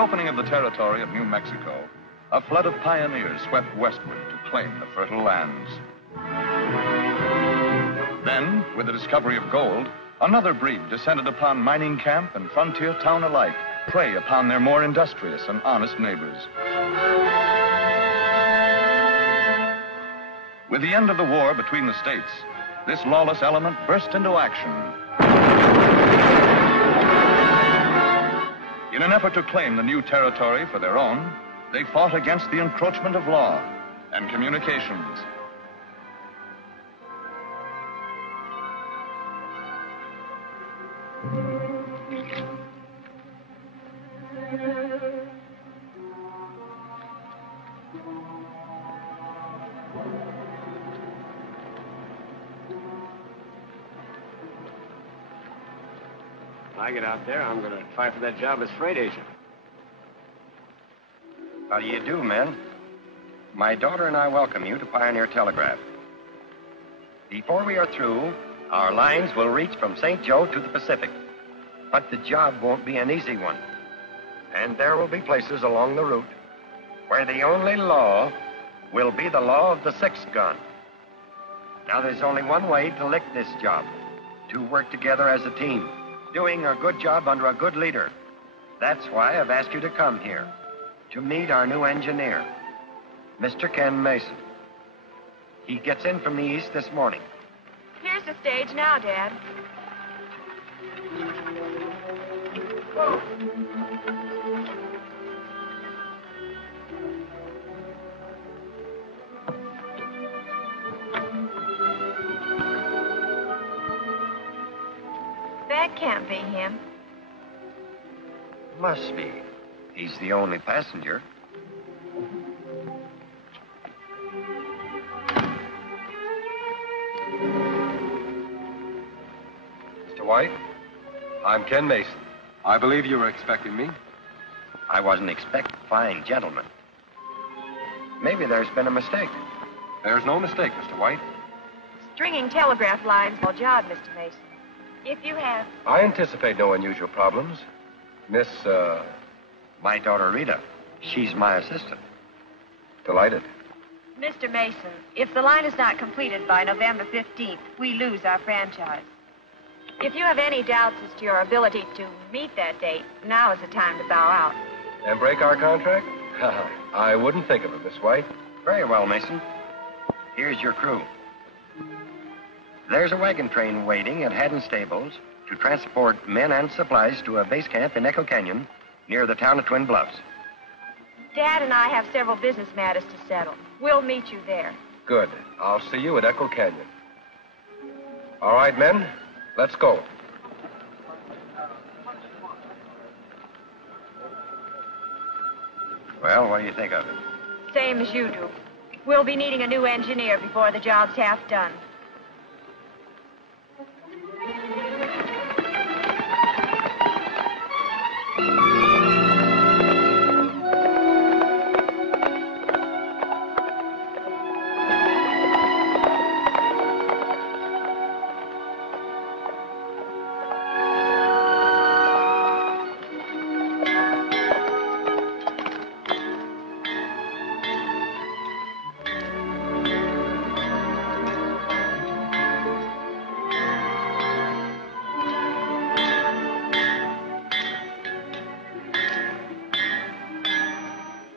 opening of the territory of New Mexico, a flood of pioneers swept westward to claim the fertile lands. Then, with the discovery of gold, another breed descended upon mining camp and frontier town alike, prey upon their more industrious and honest neighbors. With the end of the war between the states, this lawless element burst into action. In an effort to claim the new territory for their own, they fought against the encroachment of law and communications. When I get out there, I'm going to try for that job as freight agent. How do you do, men? My daughter and I welcome you to Pioneer Telegraph. Before we are through, our lines will reach from St. Joe to the Pacific. But the job won't be an easy one. And there will be places along the route where the only law will be the law of the sixth gun. Now, there's only one way to lick this job: to work together as a team, doing a good job under a good leader. That's why I've asked you to come here, to meet our new engineer, Mr. Ken Mason. He gets in from the east this morning. Here's the stage now, Dad. Whoa. That can't be him. Must be. He's the only passenger. Mr. White, I'm Ken Mason. I believe you were expecting me. I wasn't expecting fine gentlemen. Maybe there's been a mistake. There's no mistake, Mr. White. Stringing telegraph lines is a job, Mr. Mason. If you have... I anticipate no unusual problems. Miss, My daughter, Rita. She's my assistant. Delighted. Mr. Mason, if the line is not completed by November 15th, we lose our franchise. If you have any doubts as to your ability to meet that date, now is the time to bow out. And break our contract? I wouldn't think of it, Miss White. Very well, Mason. Here's your crew. There's a wagon train waiting at Haddon Stables to transport men and supplies to a base camp in Echo Canyon near the town of Twin Bluffs. Dad and I have several business matters to settle. We'll meet you there. Good. I'll see you at Echo Canyon. All right, men, let's go. Well, what do you think of it? Same as you do. We'll be needing a new engineer before the job's half done.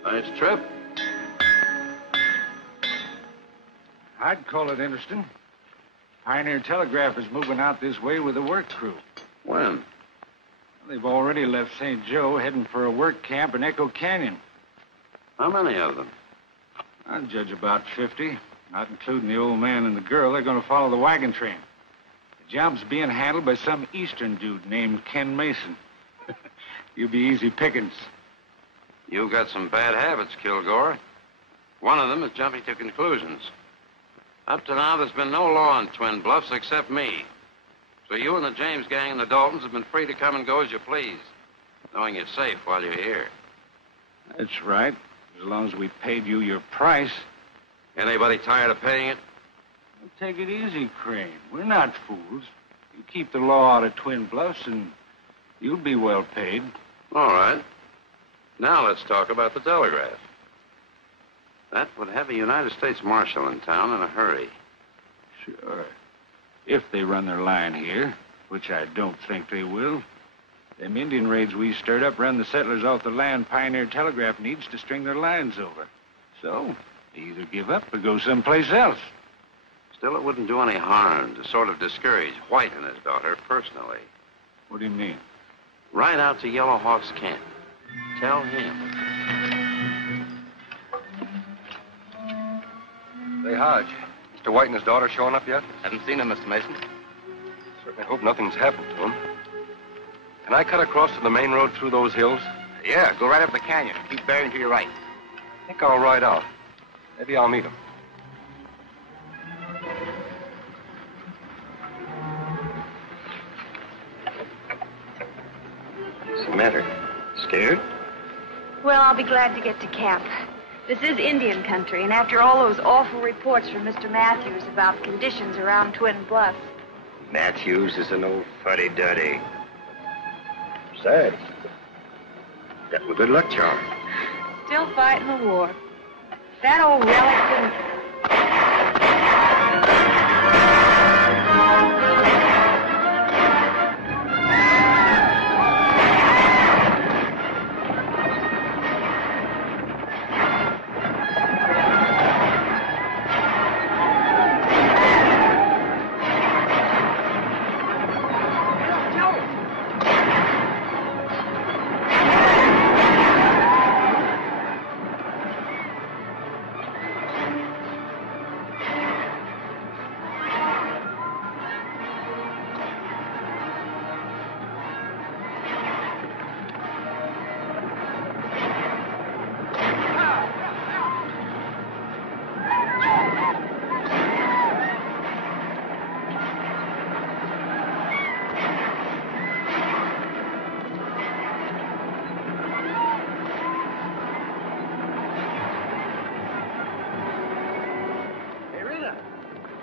Nice trip. I'd call it interesting. Pioneer Telegraph is moving out this way with a work crew. When? They've already left St. Joe, heading for a work camp in Echo Canyon. How many of them? I'd judge about 50, not including the old man and the girl. They're going to follow the wagon train. The job's being handled by some eastern dude named Ken Mason. You'll be easy pickings. You've got some bad habits, Kilgore. One of them is jumping to conclusions. Up to now, there's been no law in Twin Bluffs except me. So you and the James gang and the Daltons have been free to come and go as you please, knowing you're safe while you're here. That's right, as long as we paid you your price. Anybody tired of paying it? Take it easy, Crane. We're not fools. You keep the law out of Twin Bluffs, and you'll be well paid. All right. Now let's talk about the telegraph. That would have a United States Marshal in town in a hurry. Sure. If they run their line here, which I don't think they will. Them Indian raids we stirred up run the settlers off the land Pioneer Telegraph needs to string their lines over. So, they either give up or go someplace else. Still, it wouldn't do any harm to sort of discourage White and his daughter personally. What do you mean? Ride out to Yellow Hawk's camp. Tell him. Say, Hodge, Mr. White and his daughter showing up yet? Haven't seen him, Mr. Mason. Certainly hope nothing's happened to him. Can I cut across to the main road through those hills? Yeah, go right up the canyon. Keep bearing to your right. I think I'll ride out. Maybe I'll meet him. What's the matter? Scared? Well, I'll be glad to get to camp. This is Indian country, and after all those awful reports from Mr. Matthews about conditions around Twin Bluffs. Matthews is an old fuddy-duddy. Sad. Got me good luck, Charlie. Still fighting the war. That old relic didn't...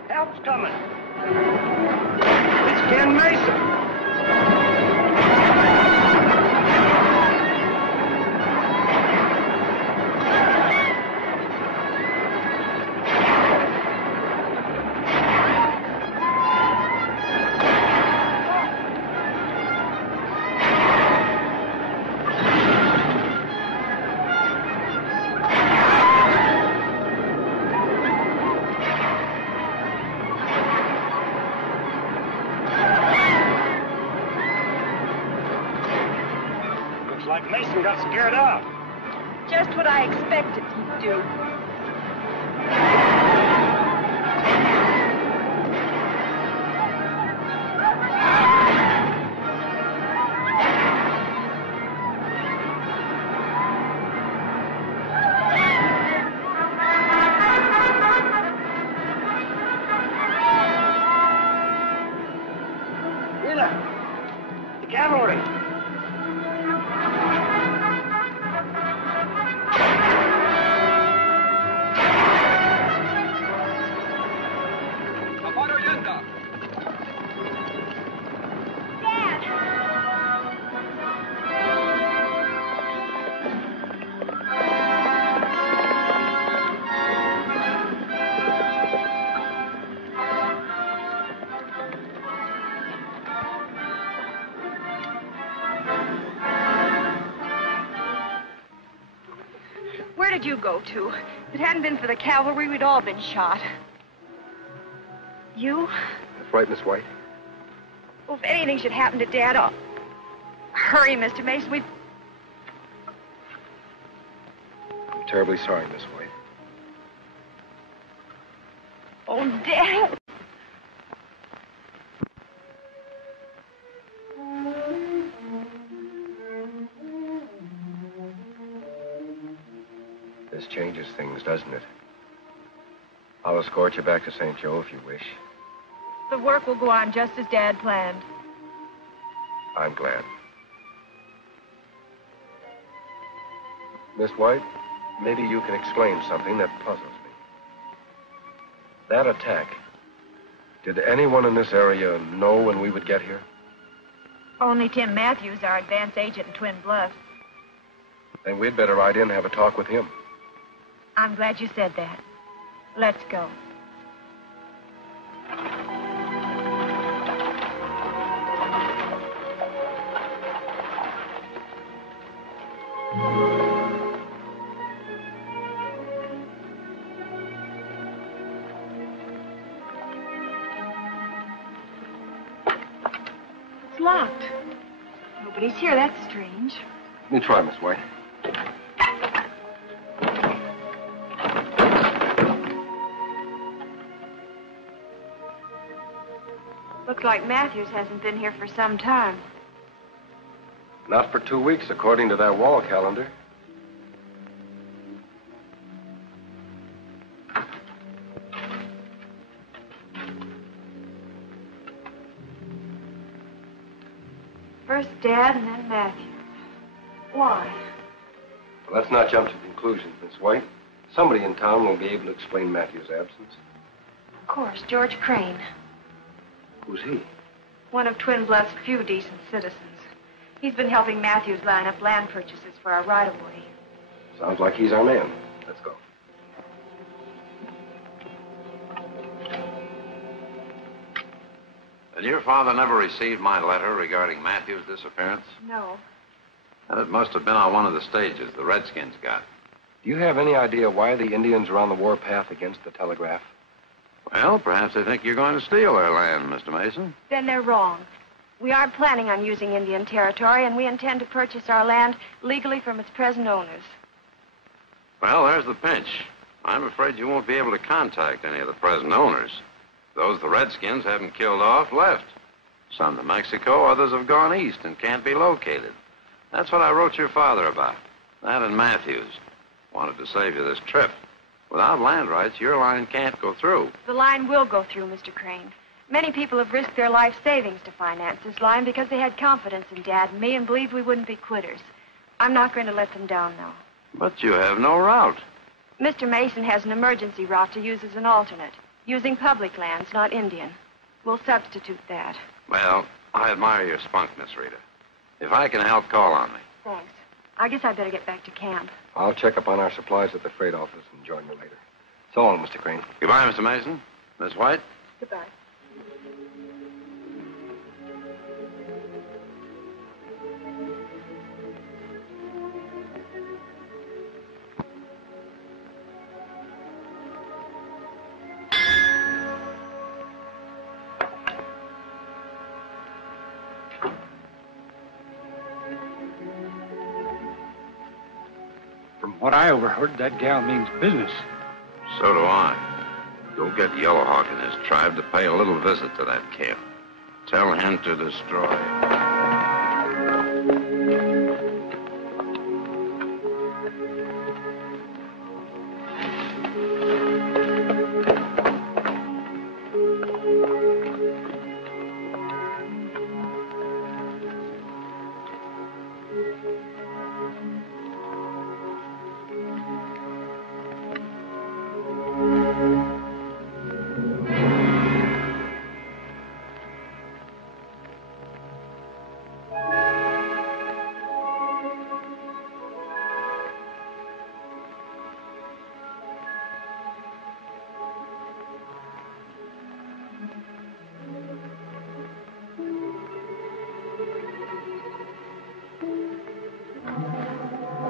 Help's coming. It's Ken Mason. Mason got scared off. Just what I expected he'd do. The cavalry. Where did you go to? If it hadn't been for the cavalry, we'd all been shot. You? That's right, Miss White. Well, if anything should happen to Dad, I'll... Hurry, Mr. Mason. I'm terribly sorry, Miss White. Oh, Dad. This changes things, doesn't it? I'll escort you back to St. Joe if you wish. The work will go on just as Dad planned. I'm glad. Miss White, maybe you can explain something that puzzles me. That attack, did anyone in this area know when we would get here? Only Tim Matthews, our advance agent in Twin Bluffs. Then we'd better ride in and have a talk with him. I'm glad you said that. Let's go. It's locked. Nobody's here. That's strange. Let me try, Miss White. Looks like Matthews hasn't been here for some time. Not for 2 weeks, according to that wall calendar. First Dad and then Matthews. Why? Well, let's not jump to conclusions, Miss White. Somebody in town will be able to explain Matthew's absence. Of course, George Crane. Who's he? One of Twin Bluff's few decent citizens. He's been helping Matthews line up land purchases for our right-of-way. Sounds like he's our man. Let's go. And your father never received my letter regarding Matthew's disappearance? No. And it must have been on one of the stages the Redskins got. Do you have any idea why the Indians are on the warpath against the telegraph? Well, perhaps they think you're going to steal their land, Mr. Mason. Then they're wrong. We aren't planning on using Indian territory, and we intend to purchase our land legally from its present owners. Well, there's the pinch. I'm afraid you won't be able to contact any of the present owners. Those the Redskins haven't killed off left. Some to Mexico, others have gone east and can't be located. That's what I wrote your father about. That and Matthews. Wanted to save you this trip. Without land rights, your line can't go through. The line will go through, Mr. Crane. Many people have risked their life savings to finance this line because they had confidence in Dad and me and believed we wouldn't be quitters. I'm not going to let them down, though. But you have no route. Mr. Mason has an emergency route to use as an alternate, using public lands, not Indian. We'll substitute that. Well, I admire your spunk, Miss Rita. If I can help, call on me. Thanks. I guess I'd better get back to camp. I'll check up on our supplies at the freight office and join you later. So long, Mr. Crane. Goodbye, Mr. Mason. Miss White? Goodbye. What I overheard, that gal means business. So do I. Go get Yellowhawk and his tribe to pay a little visit to that camp. Tell him to destroy.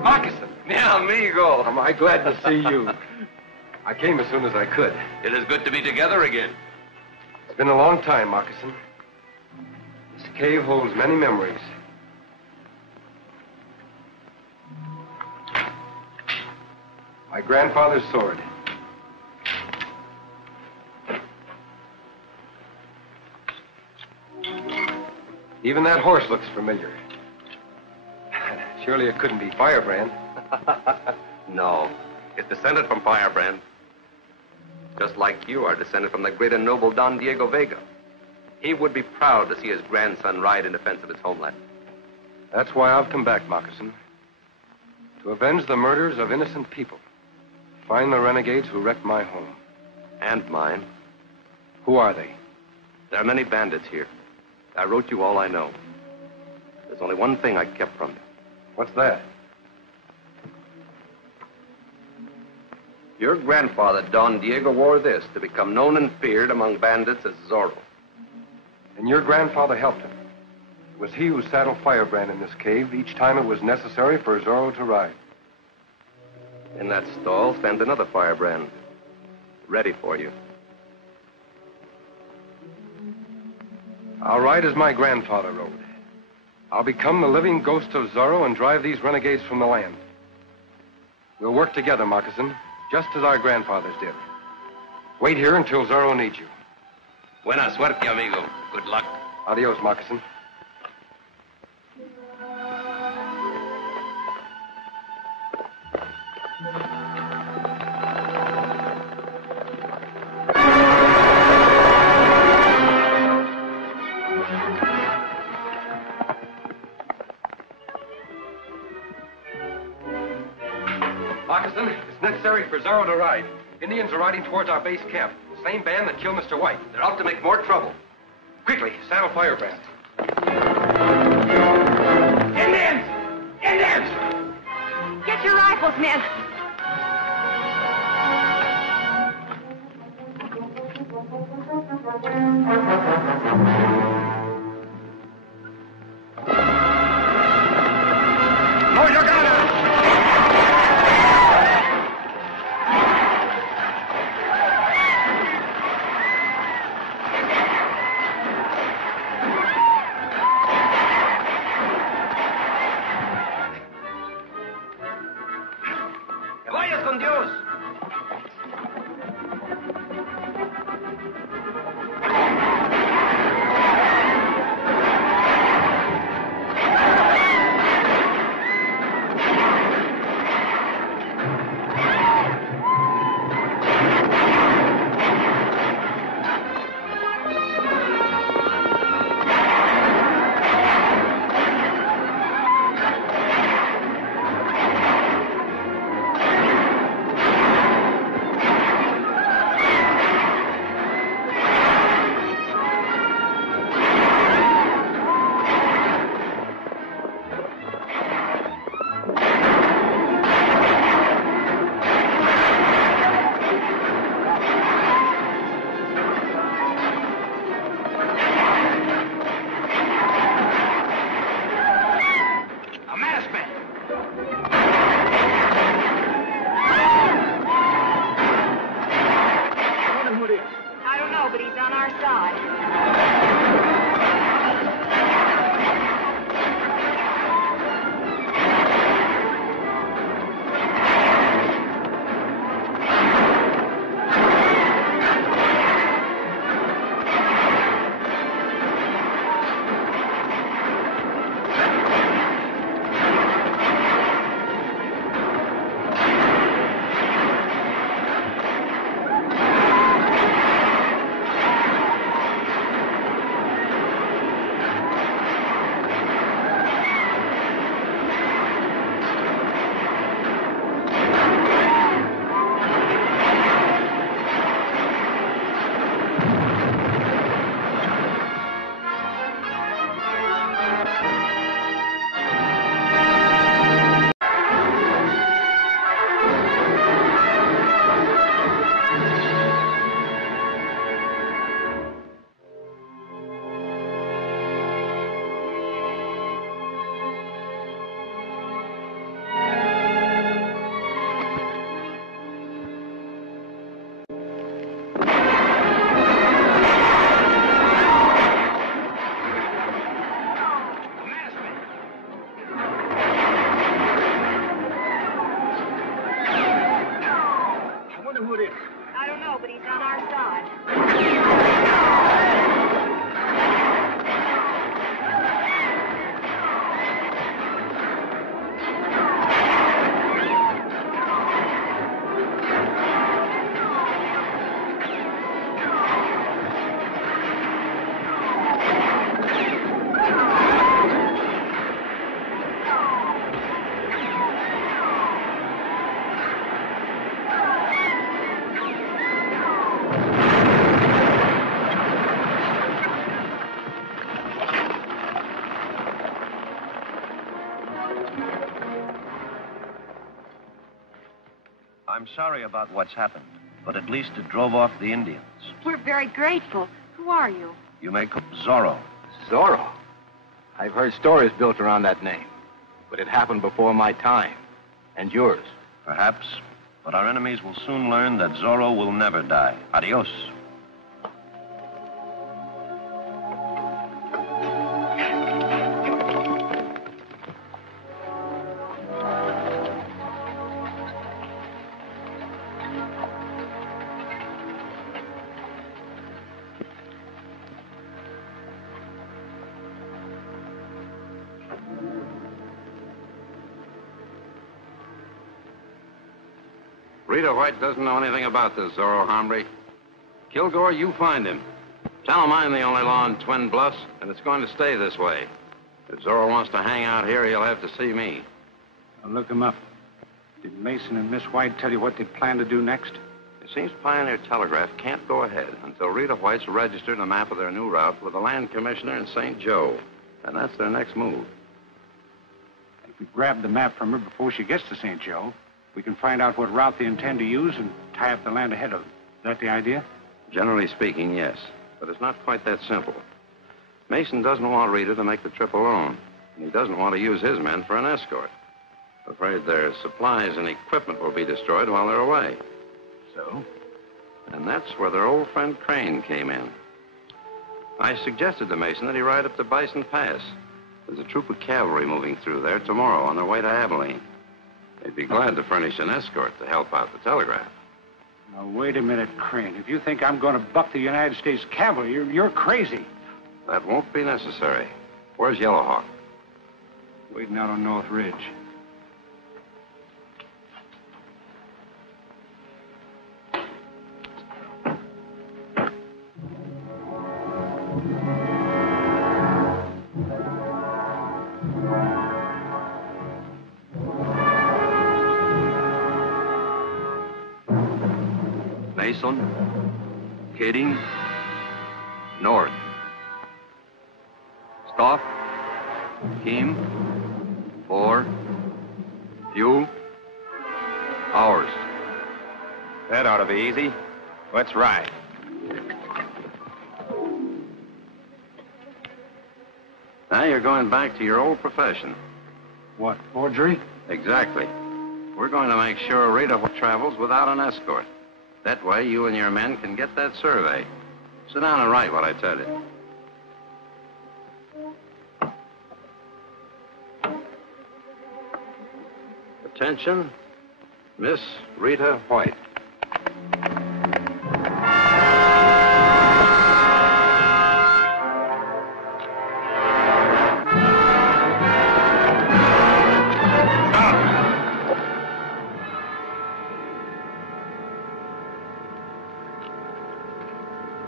Moccasin. Mi amigo. Am I glad to see you? I came as soon as I could. It is good to be together again. It's been a long time, Moccasin. This cave holds many memories. My grandfather's sword. Even that horse looks familiar. Surely it couldn't be Firebrand. No, it's descended from Firebrand. Just like you are descended from the great and noble Don Diego Vega. He would be proud to see his grandson ride in defense of his homeland. That's why I've come back, Moccasin. To avenge the murders of innocent people. Find the renegades who wrecked my home. And mine. Who are they? There are many bandits here. I wrote you all I know. There's only one thing I kept from you. What's that? Your grandfather, Don Diego, wore this to become known and feared among bandits as Zorro. And your grandfather helped him. It was he who saddled Firebrand in this cave each time it was necessary for Zorro to ride. In that stall stands another Firebrand, ready for you. I'll ride as my grandfather rode. I'll become the living ghost of Zorro and drive these renegades from the land. We'll work together, Moccasin, just as our grandfathers did. Wait here until Zorro needs you. Buena suerte, amigo. Good luck. Adios, Moccasin. Moccasin, it's necessary for Zorro to ride. Indians are riding towards our base camp. The same band that killed Mr. White. They're out to make more trouble. Quickly, saddle Firebrand. Indians! Indians! Get your rifles, men. Load your gun! ¡Que vayas con Dios! I'm sorry about what's happened, but at least it drove off the Indians. We're very grateful. Who are you? You may call Zorro. Zorro? I've heard stories built around that name, but it happened before my time. And yours. Perhaps, but our enemies will soon learn that Zorro will never die. Adios. Rita White doesn't know anything about this, Zorro Hombre. Kilgore, you find him. Tell him I'm the only law in Twin Bluffs, and it's going to stay this way. If Zorro wants to hang out here, he'll have to see me. I'll look him up. Did Mason and Miss White tell you what they plan to do next? It seems Pioneer Telegraph can't go ahead until Rita White's registered a map of their new route with the land commissioner in St. Joe. And that's their next move. If we grab the map from her before she gets to St. Joe, we can find out what route they intend to use and tie up the land ahead of them. Is that the idea? Generally speaking, yes. But it's not quite that simple. Mason doesn't want Rita to make the trip alone. And he doesn't want to use his men for an escort. Afraid their supplies and equipment will be destroyed while they're away. So? And that's where their old friend Crane came in. I suggested to Mason that he ride up to Bison Pass. There's a troop of cavalry moving through there tomorrow on their way to Abilene. They'd be glad to furnish an escort to help out the telegraph. Now, wait a minute, Crane. If you think I'm going to buck the United States cavalry, you're crazy. That won't be necessary. Where's Yellowhawk? Waiting out on North Ridge. Mason, heading north. Stop. Team. 4. Fuel. Hours. That ought to be easy. Let's ride. Now you're going back to your old profession. What, forgery? Exactly. We're going to make sure Rita travels without an escort. That way, you and your men can get that survey. Sit down and write what I tell you. Attention, Miss Rita White.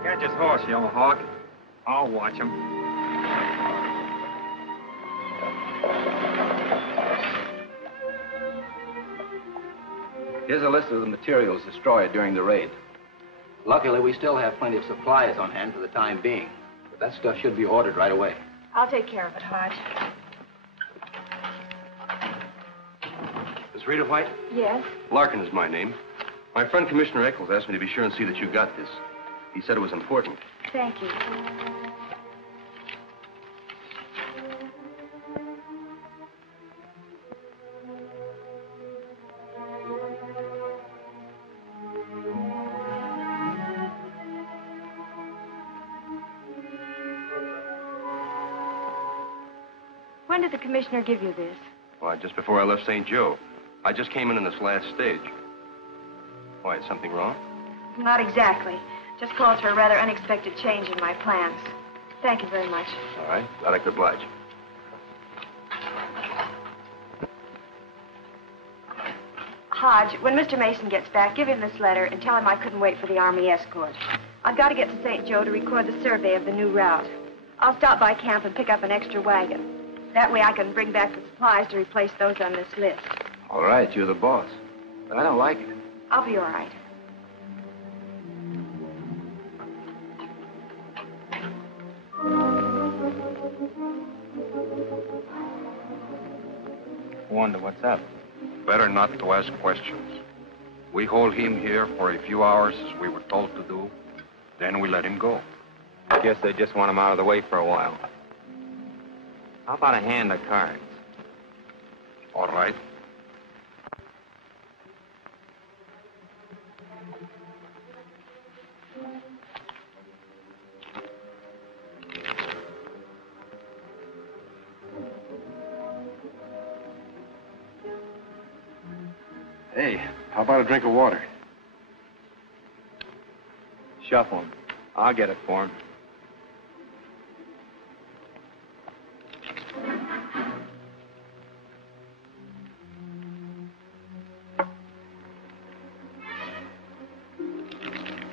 Catch his horse, Yellowhawk. I'll watch him. Here's a list of the materials destroyed during the raid. Luckily, we still have plenty of supplies on hand for the time being. But that stuff should be ordered right away. I'll take care of it, Hodge. Miss Rita White? Yes? Larkin is my name. My friend Commissioner Eccles asked me to be sure and see that you got this. He said it was important. Thank you. When did the commissioner give you this? Why, just before I left St. Joe. I just came in this last stage. Why, is something wrong? Not exactly. Just calls for a rather unexpected change in my plans. Thank you very much. All right. I'd like to oblige. Hodge, when Mr. Mason gets back, give him this letter and tell him I couldn't wait for the Army escort. I've got to get to St. Joe to record the survey of the new route. I'll stop by camp and pick up an extra wagon. That way I can bring back the supplies to replace those on this list. All right, you're the boss. But I don't like it. I'll be all right. Wonder what's up. Better not to ask questions. We hold him here for a few hours, as we were told to do. Then we let him go. I guess they just want him out of the way for a while. How about a hand of cards? All right. Hey, how about a drink of water? Shuffle him. I'll get it for him.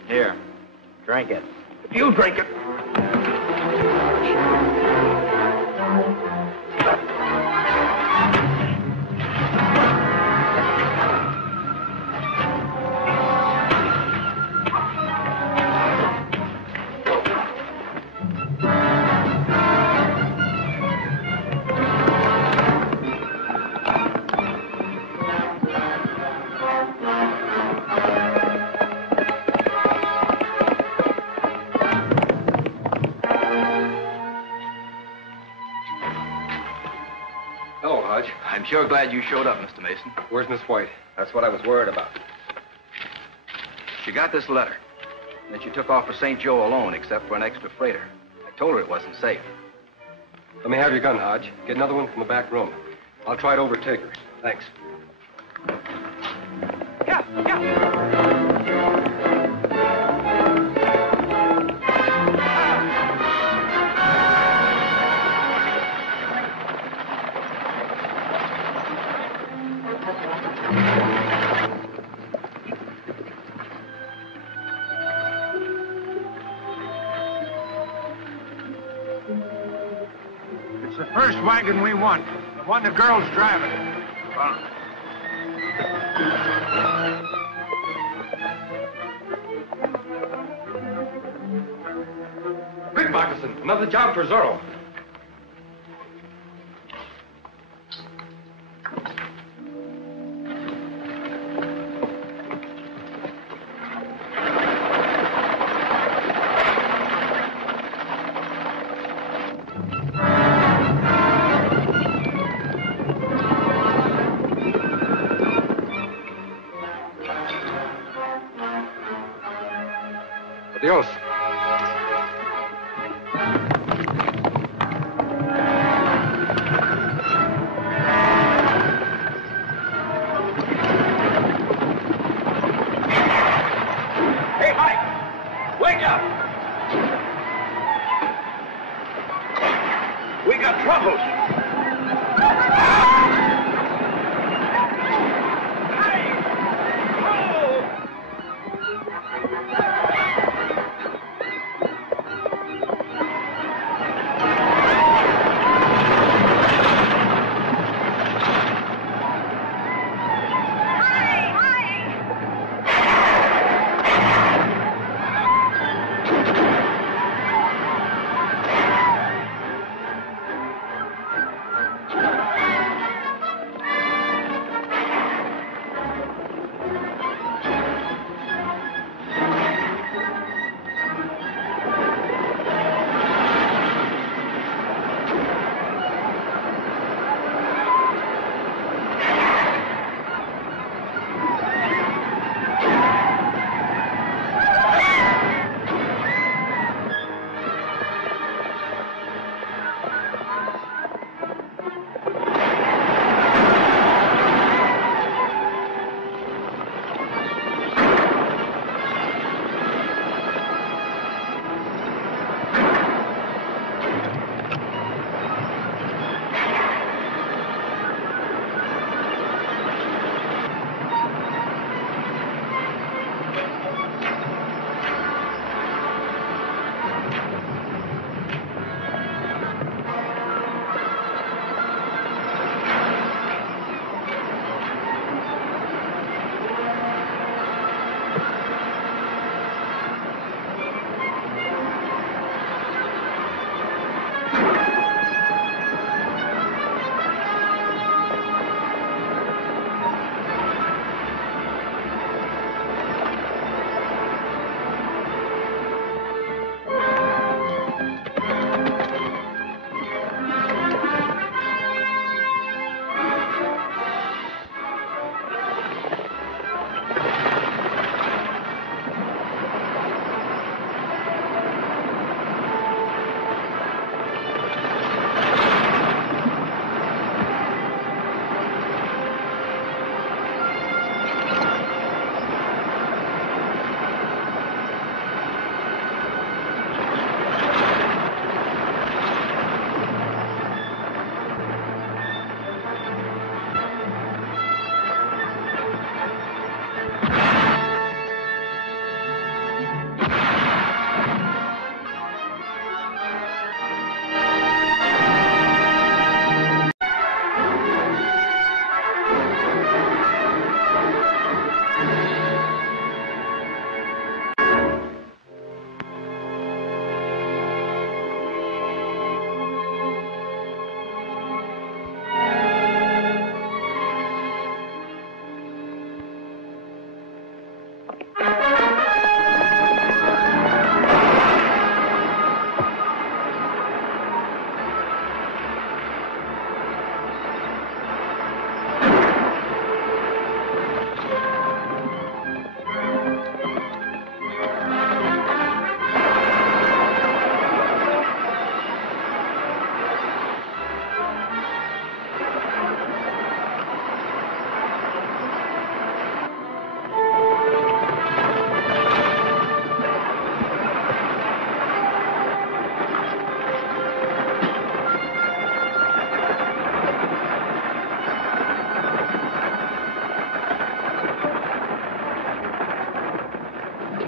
Here, drink it. You drink it. I'm sure glad you showed up, Mr. Mason. Where's Miss White? That's what I was worried about. She got this letter. Then she took off for St. Joe alone, except for an extra freighter. I told her it wasn't safe. Let me have your gun, Hodge. Get another one from the back room. I'll try to overtake her. Thanks. Yeah. It's the first wagon we want. The one the girl's driving. Quick, Moccasin. Another job for Zorro. Adios. Hey, Mike! Wake up! We got trouble.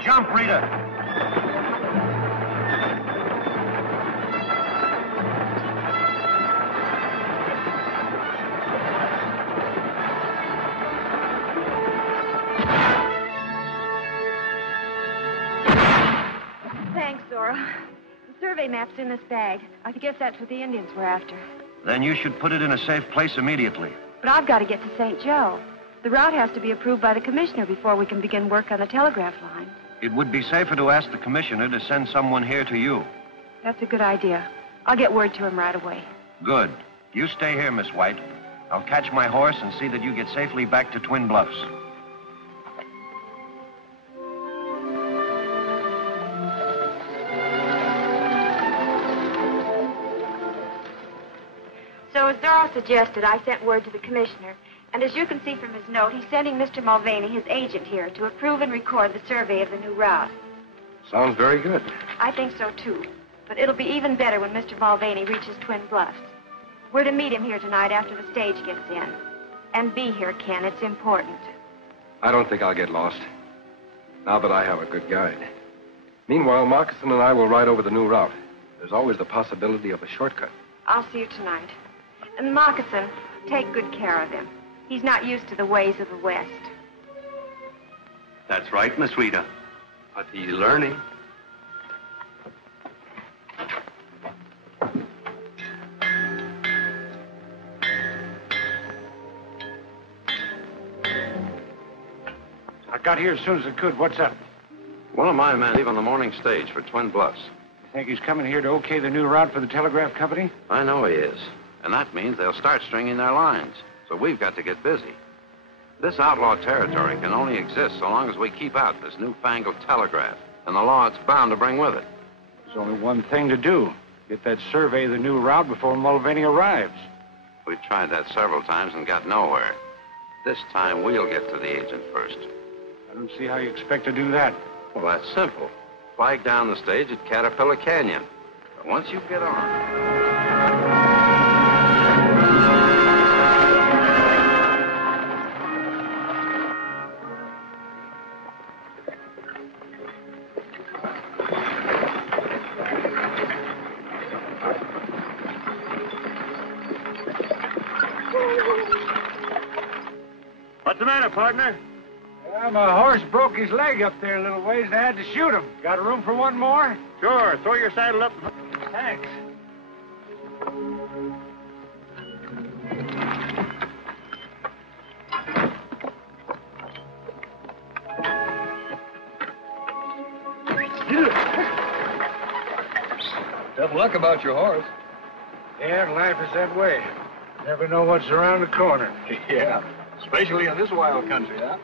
Jump, Rita. Thanks, Zorro. The survey map's in this bag. I guess that's what the Indians were after. Then you should put it in a safe place immediately. But I've got to get to St. Joe. The route has to be approved by the commissioner before we can begin work on the telegraph line. It would be safer to ask the commissioner to send someone here to you. That's a good idea. I'll get word to him right away. Good. You stay here, Miss White. I'll catch my horse and see that you get safely back to Twin Bluffs. So as Zorro suggested, I sent word to the commissioner. And as you can see from his note, he's sending Mr. Mulvaney, his agent here, to approve and record the survey of the new route. Sounds very good. I think so, too. But it'll be even better when Mr. Mulvaney reaches Twin Bluffs. We're to meet him here tonight after the stage gets in. And be here, Ken. It's important. I don't think I'll get lost. Now that I have a good guide. Meanwhile, Moccasin and I will ride over the new route. There's always the possibility of a shortcut. I'll see you tonight. And Moccasin, take good care of him. He's not used to the ways of the West. That's right, Miss Rita. But he's learning. I got here as soon as I could. What's up? One of my men leave on the morning stage for Twin Bluffs. You think he's coming here to okay the new route for the telegraph company? I know he is. And that means they'll start stringing their lines. So we've got to get busy. This outlaw territory can only exist so long as we keep out this newfangled telegraph and the law it's bound to bring with it. There's only one thing to do. Get that survey of the new route before Mulvaney arrives. We've tried that several times and got nowhere. This time we'll get to the agent first. I don't see how you expect to do that. Well, that's simple. Flag down the stage at Caterpillar Canyon. But once you get on... What's the matter, partner? My horse broke his leg up there a little ways. I had to shoot him. Got a room for one more? Sure. Throw your saddle up. Thanks. Tough luck about your horse. Yeah, life is that way. Never know what's around the corner. Yeah, especially in this wild country, huh?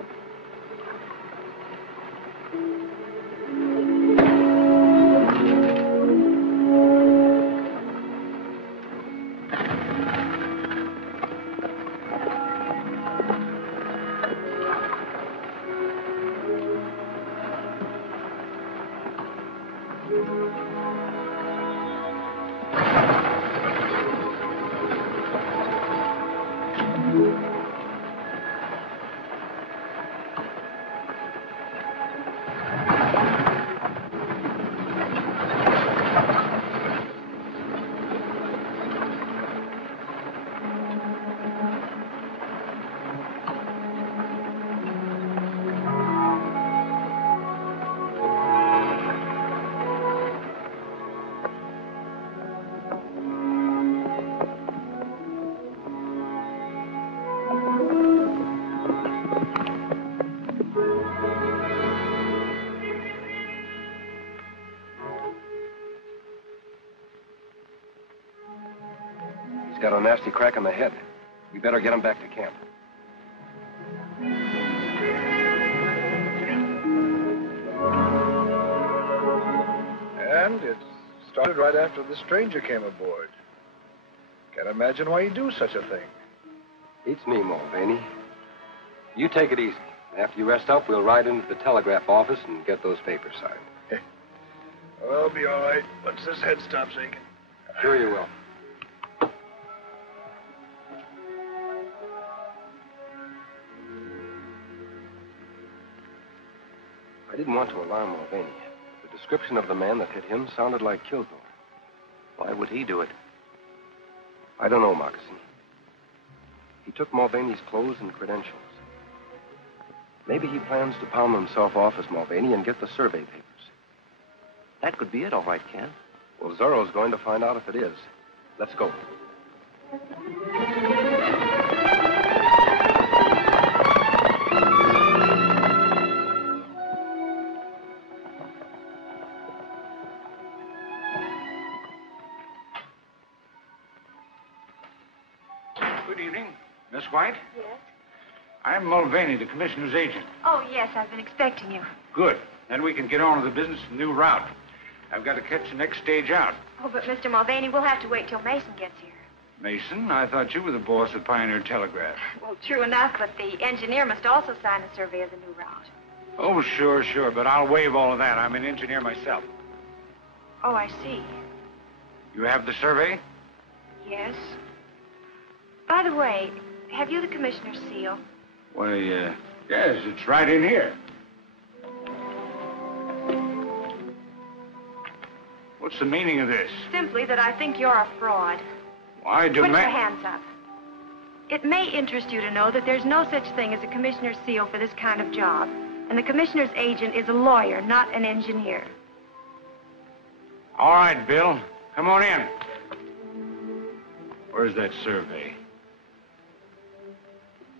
He's got a nasty crack on the head. We better get him back to camp. And it started right after the stranger came aboard. Can't imagine why he'd do such a thing. Beats me, Mulvaney. You take it easy. After you rest up, we'll ride into the telegraph office and get those papers signed. I'll be all right once this head stops aching. Sure you will. I didn't want to alarm Mulvaney. The description of the man that hit him sounded like Kilgore. Why would he do it? I don't know, Moccasin. He took Mulvaney's clothes and credentials. Maybe he plans to palm himself off as Mulvaney and get the survey papers. That could be it, all right, Ken. Well, Zorro's going to find out if it is. Let's go. Good evening. Miss White? Yes? I'm Mulvaney, the commissioner's agent. Oh, yes, I've been expecting you. Good. Then we can get on with the business of the new route. I've got to catch the next stage out. Oh, but Mr. Mulvaney, we'll have to wait till Mason gets here. Mason, I thought you were the boss of Pioneer Telegraph. Well, true enough, but the engineer must also sign the survey of the new route. Oh, sure, but I'll waive all of that. I'm an engineer myself. Oh, I see. You have the survey? Yes. By the way, have you the commissioner's seal? Why, yes, it's right in here. What's the meaning of this? Simply that I think you're a fraud. Why Put your demand... hands up. It may interest you to know that there's no such thing as a commissioner's seal for this kind of job. And the commissioner's agent is a lawyer, not an engineer. All right, Bill. Come on in. Where's that survey?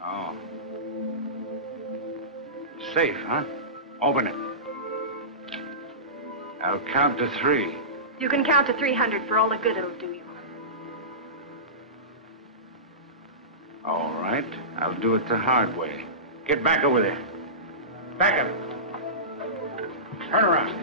Oh. Safe, huh? Open it. I'll count to 3. You can count to 300 for all the good it'll do you. All right. I'll do it the hard way. Get back over there. Back up. Turn around.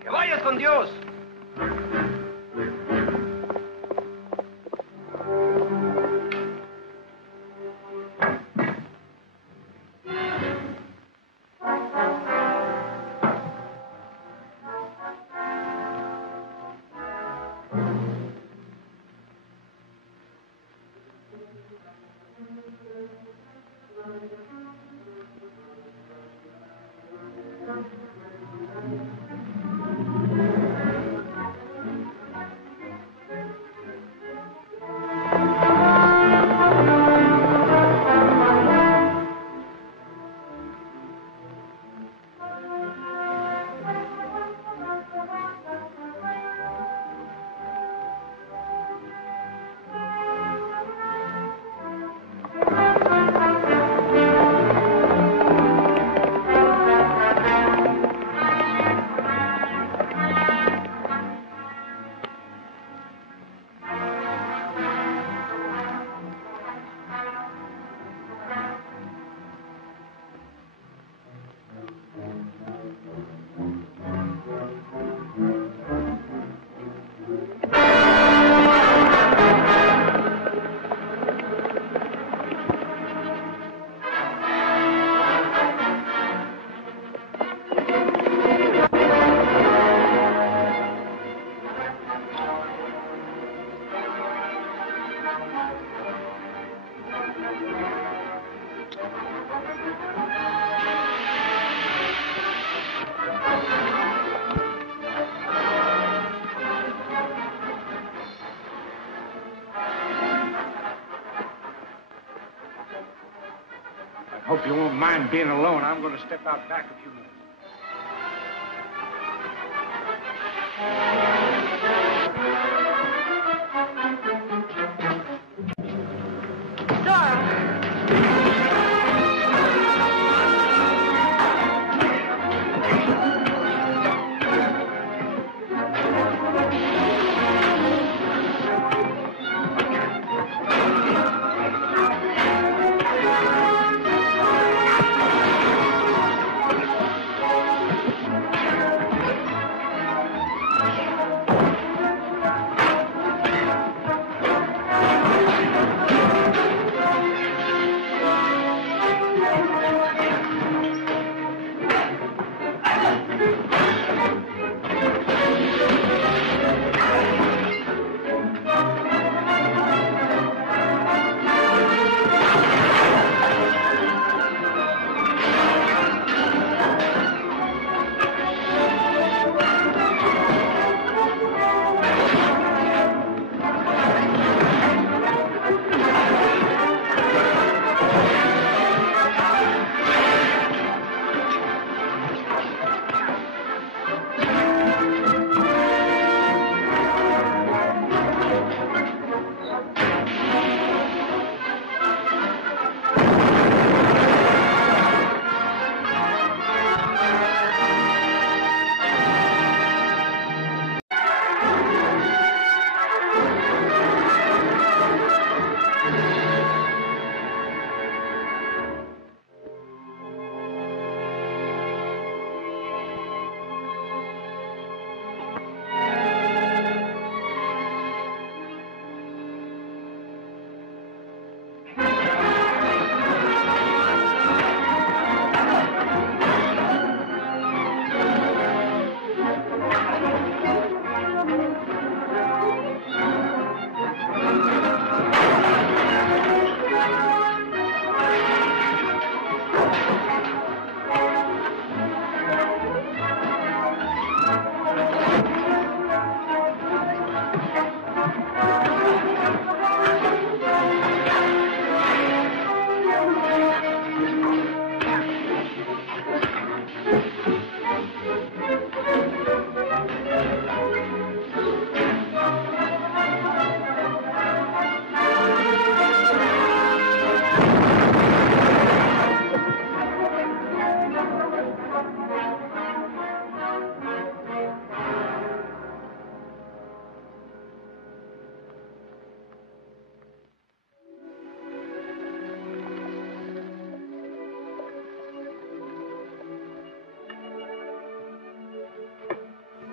¡Que vayas con Dios! Hope you won't mind being alone. I'm going to step out back a few minutes.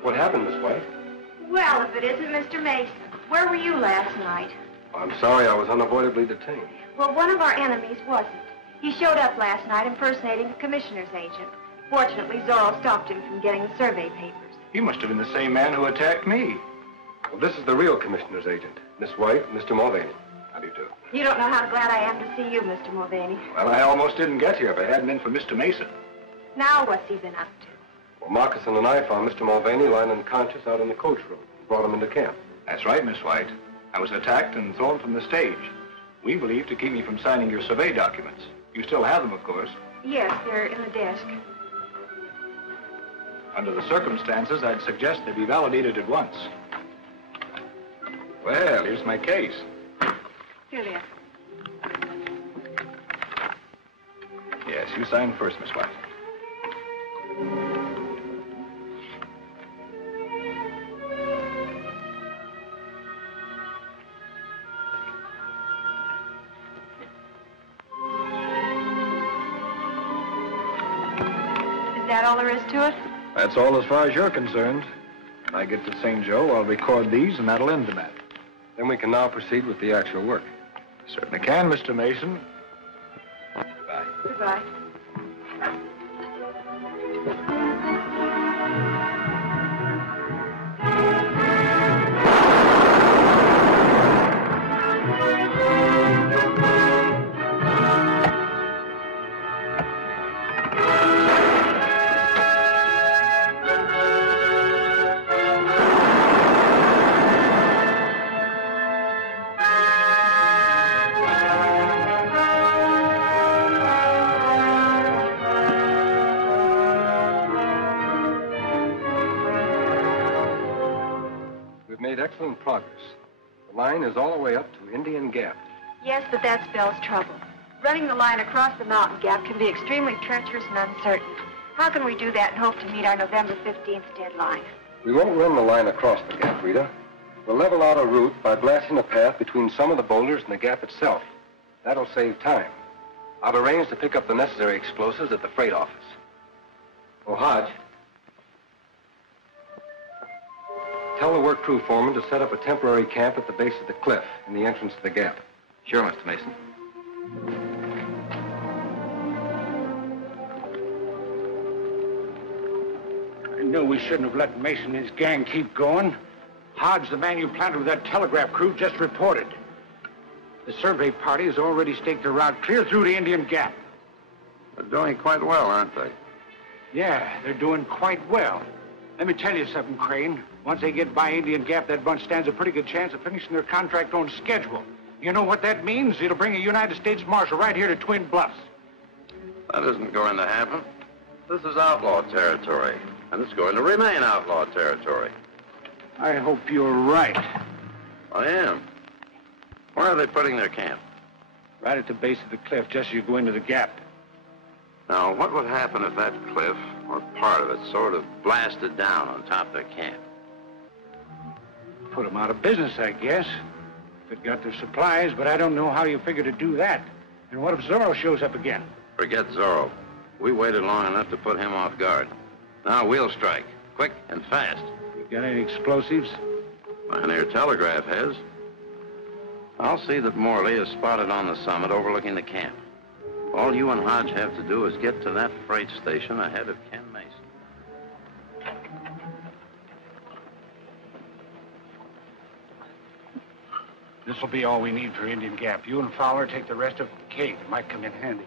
What happened, Miss White? Well, if it isn't Mr. Mason. Where were you last night? I'm sorry, I was unavoidably detained. Well, one of our enemies wasn't. He showed up last night impersonating the commissioner's agent. Fortunately, Zorro stopped him from getting the survey papers. He must have been the same man who attacked me. Well, this is the real commissioner's agent. Miss White, Mr. Mulvaney. How do you do? You don't know how glad I am to see you, Mr. Mulvaney. Well, I almost didn't get here if it hadn't been for Mr. Mason. Now what's he been up to? Well, Moccasin and I found Mr. Mulvaney lying unconscious out in the coach room. Brought him into camp. That's right, Miss White. I was attacked and thrown from the stage. We believe to keep me from signing your survey documents. You still have them, of course. Yes, they're in the desk. Under the circumstances, I'd suggest they be validated at once. Well, here's my case. Here they are. Yes, you sign first, Miss White. Is that all there is to it? That's all as far as you're concerned. When I get to St. Joe, I'll record these, and that'll end the matter. Then we can now proceed with the actual work. Certainly can, Mr. Mason. Goodbye. Goodbye. excellent progress. The line is all the way up to Indian Gap. Yes, but that spells trouble. Running the line across the mountain gap can be extremely treacherous and uncertain. How can we do that and hope to meet our November 15th deadline? We won't run the line across the gap, Rita. We'll level out a route by blasting a path between some of the boulders and the gap itself. That'll save time. I've arranged to pick up the necessary explosives at the freight office. Oh, Hodge. Tell the work crew foreman to set up a temporary camp at the base of the cliff in the entrance to the gap. Sure, Mr. Mason. I knew we shouldn't have let Mason and his gang keep going. Hodge, the man you planted with that telegraph crew, just reported. The survey party has already staked a route clear through the Indian Gap. They're doing quite well, aren't they? Yeah, they're doing quite well. Let me tell you something, Crane. Once they get by Indian Gap, that bunch stands a pretty good chance of finishing their contract on schedule. You know what that means? It'll bring a United States Marshal right here to Twin Bluffs. That isn't going to happen. This is outlaw territory, and it's going to remain outlaw territory. I hope you're right. I am. Where are they putting their camp? Right at the base of the cliff, just as you go into the gap. Now, what would happen if that cliff, or part of it, sort of blasted down on top of their camp? Put them out of business, I guess. If it got their supplies, but I don't know how you figure to do that. And what if Zorro shows up again? Forget Zorro. We waited long enough to put him off guard. Now we'll strike, quick and fast. You got any explosives? Pioneer Telegraph has. I'll see that Morley is spotted on the summit overlooking the camp. All you and Hodge have to do is get to that freight station ahead of Ken Mason. This will be all we need for Indian Gap. You and Fowler take the rest of the cave. It might come in handy.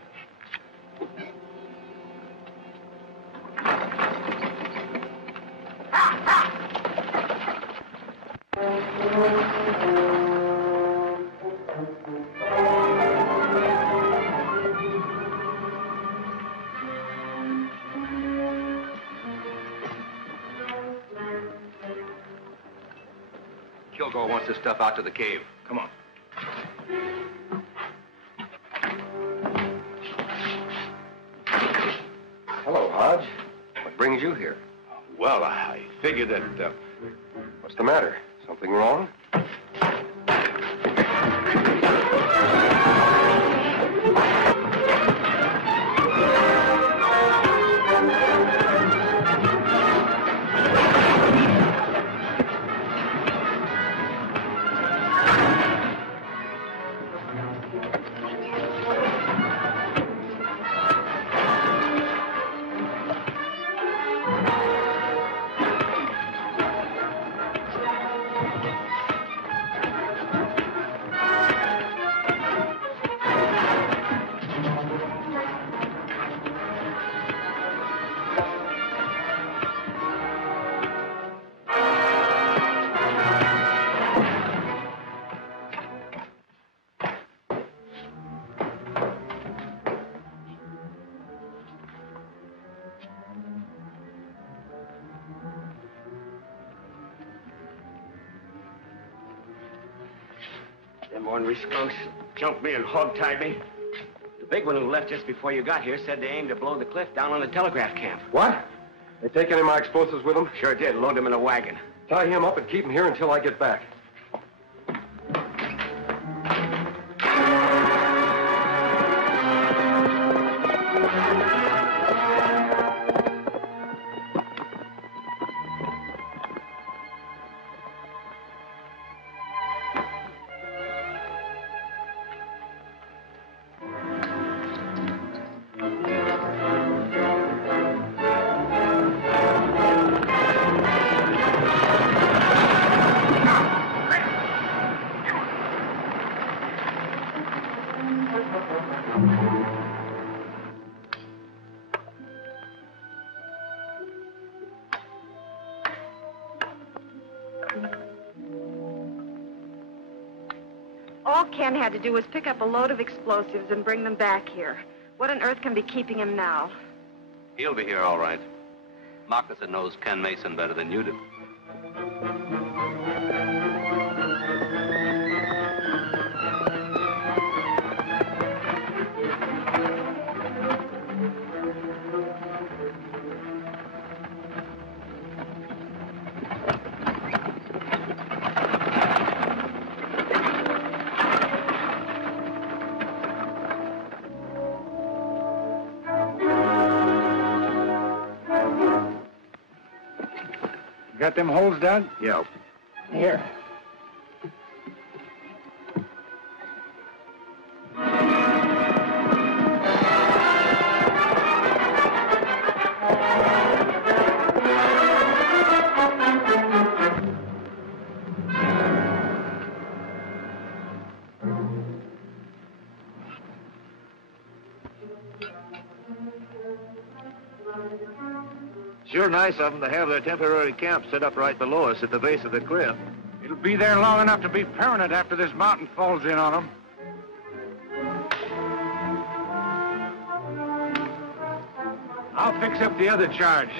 Kilgore wants this stuff out to the cave. Come on. Hello, Hodge. What brings you here? Well, I figured that, What's the matter? Something wrong? them ornery skunks jumped me and hog-tied me. The big one who left just before you got here said they aimed to blow the cliff down on the telegraph camp. What? They take any of my explosives with them? Sure did. Load them in a wagon. Tie him up and keep him here until I get back. All Ken had to do was pick up a load of explosives and bring them back here. What on earth can be keeping him now? He'll be here all right. Moccasin knows Ken Mason better than you do. Got them holes dug? Yeah. Here. Sure nice of them to have their temporary camp set up right below us at the base of the cliff. It'll be there long enough to be permanent after this mountain falls in on them. I'll fix up the other charge.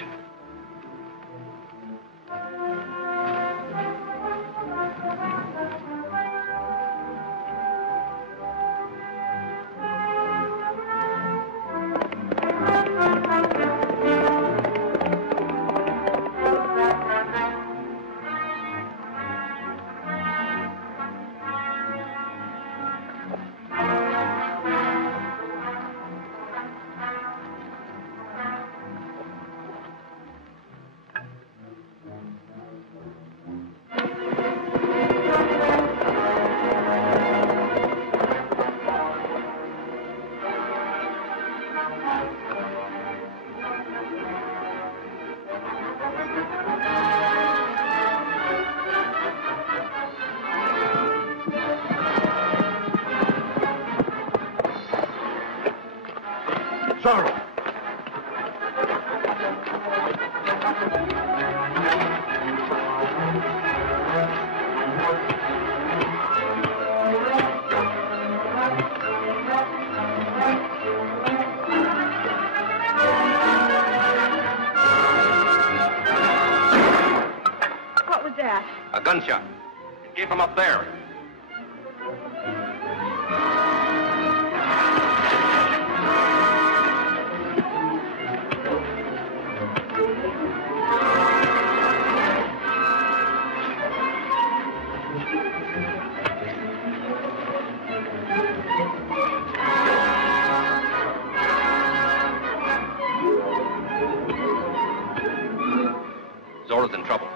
Zorro! What was that? A gunshot. It came from up there. Zorro's in trouble.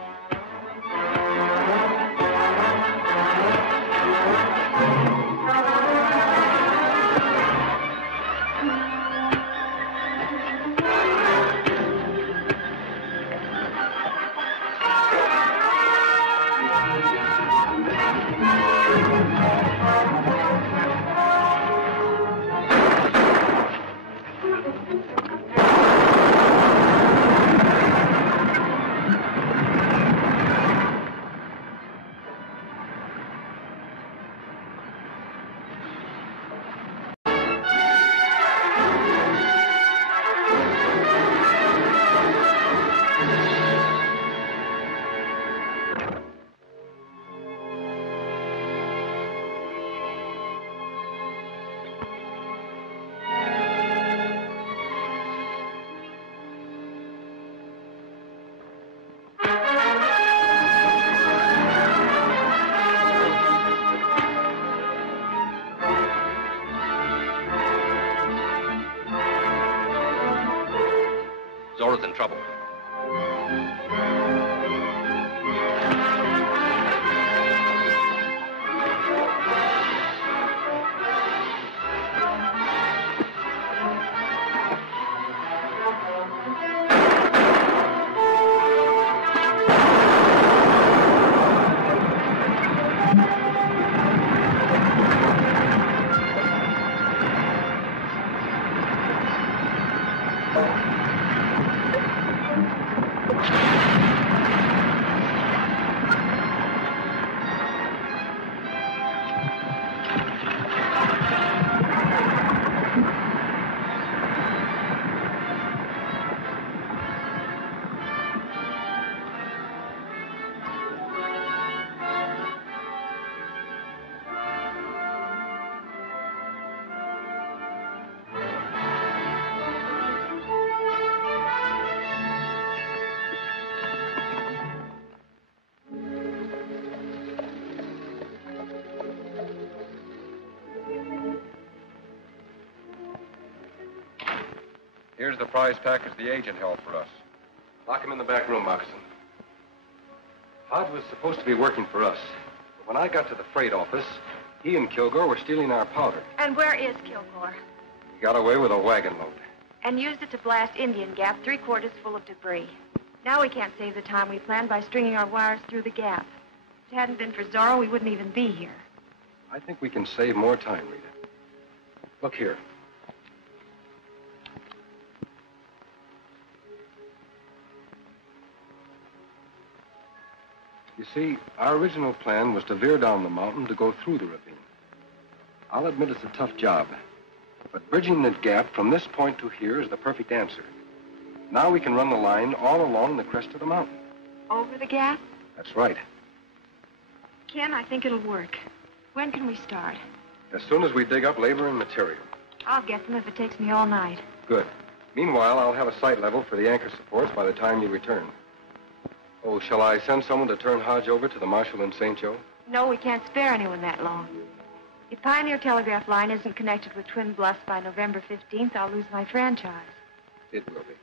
Zorro's in trouble. Here's the prize package the agent held for us. Lock him in the back room, Moccasin. Hodge was supposed to be working for us. But when I got to the freight office, he and Kilgore were stealing our powder. And where is Kilgore? He got away with a wagon load. And used it to blast Indian Gap 3/4 full of debris. Now we can't save the time we planned by stringing our wires through the gap. If it hadn't been for Zorro, we wouldn't even be here. I think we can save more time, Rita. Look here. You see, our original plan was to veer down the mountain to go through the ravine. I'll admit it's a tough job, but bridging the gap from this point to here is the perfect answer. Now we can run the line all along the crest of the mountain. Over the gap? That's right. Ken, I think it'll work. When can we start? As soon as we dig up labor and material. I'll get them if it takes me all night. Good. Meanwhile, I'll have a sight level for the anchor supports by the time you return. Oh, shall I send someone to turn Hodge over to the marshal in St. Joe? No, we can't spare anyone that long. If Pioneer Telegraph Line isn't connected with Twin Bluffs by November 15th, I'll lose my franchise. It will be.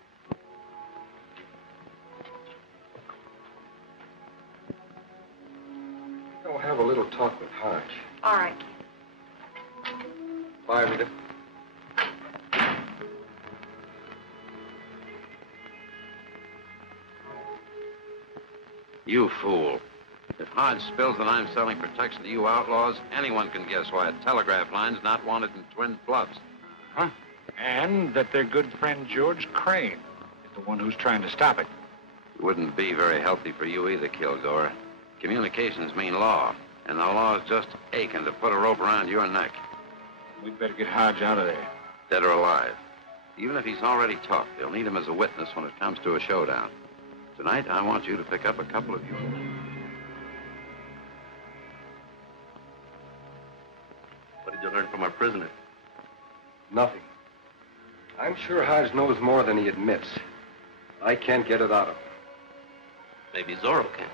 I'll have a little talk with Hodge. All right. Bye, Rita. You fool. If Hodge spills that I'm selling protection to you outlaws, anyone can guess why a telegraph line's not wanted in Twin Bluffs. Huh? And that their good friend George Crane is the one who's trying to stop it. It wouldn't be very healthy for you either, Kilgore. Communications mean law, and the law's just aching to put a rope around your neck. We'd better get Hodge out of there. Dead or alive. Even if he's already talked, they'll need him as a witness when it comes to a showdown. Tonight, I want you to pick up a couple of you. What did you learn from our prisoner? Nothing. I'm sure Hodge knows more than he admits. I can't get it out of him. Maybe Zorro can.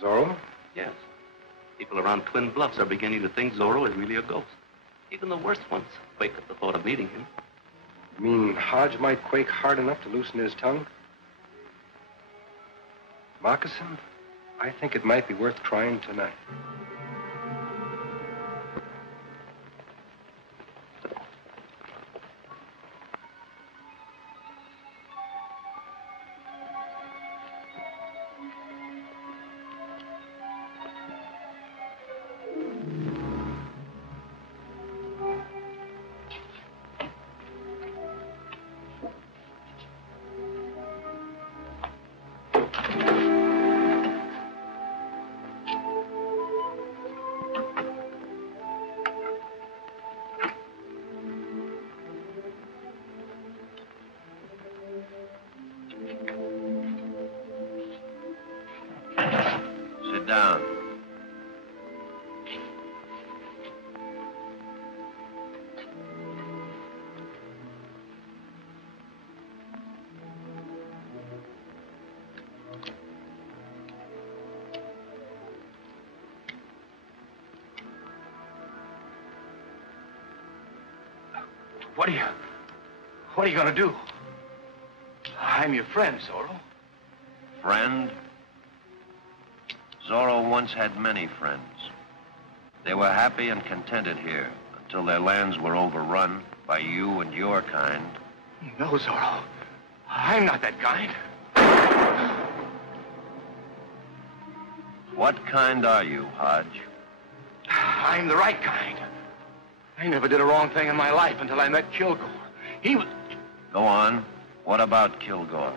Zorro? Yes. People around Twin Bluffs are beginning to think Zorro is really a ghost. Even the worst ones wake at the thought of meeting him. You mean Hodge might quake hard enough to loosen his tongue? Moccasin, I think it might be worth trying tonight. Sit down. What are you gonna do? I'm your friend, Zorro. Friend? Zorro once had many friends. They were happy and contented here until their lands were overrun by you and your kind. No, Zorro. I'm not that kind. What kind are you, Hodge? I'm the right kind. I never did a wrong thing in my life until I met Kilgore. He was... Go on. What about Kilgore?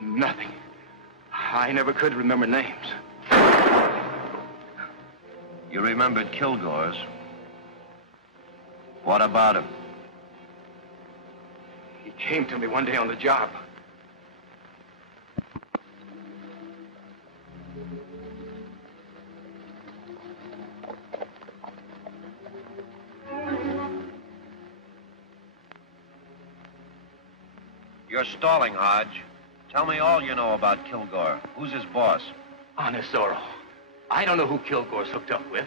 Nothing. I never could remember names. You remembered Kilgore's. What about him? He came to me one day on the job. You're stalling, Hodge. Tell me all you know about Kilgore. Who's his boss? Honest, Zorro. I don't know who Kilgore's hooked up with.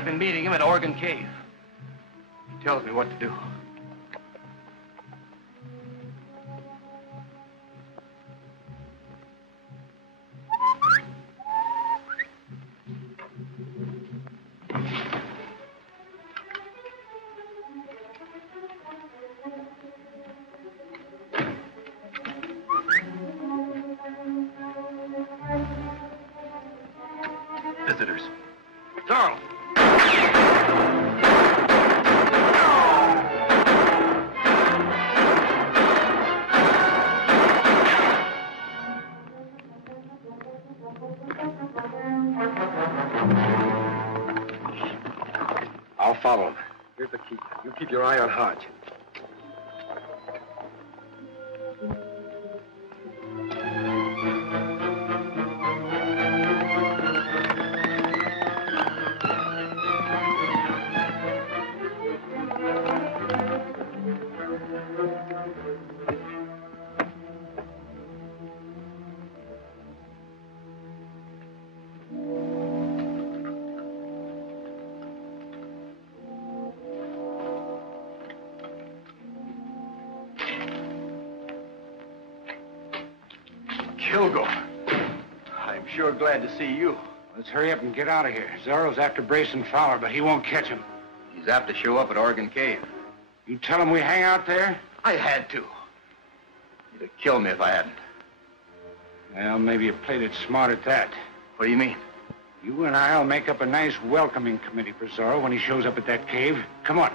I've been meeting him at Oregon Cave. He tells me what to do. Visitors. Zorro! I'll follow him. Here's the key. You keep your eye on Hodge. Kilgore. I'm sure glad to see you. Let's hurry up and get out of here. Zorro's after Brayson Fowler, but he won't catch him. He's apt to show up at Oregon Cave. You tell him we hang out there? I had to. You'd have killed me if I hadn't. Well, maybe you played it smart at that. What do you mean? You and I'll make up a nice welcoming committee for Zorro when he shows up at that cave. Come on.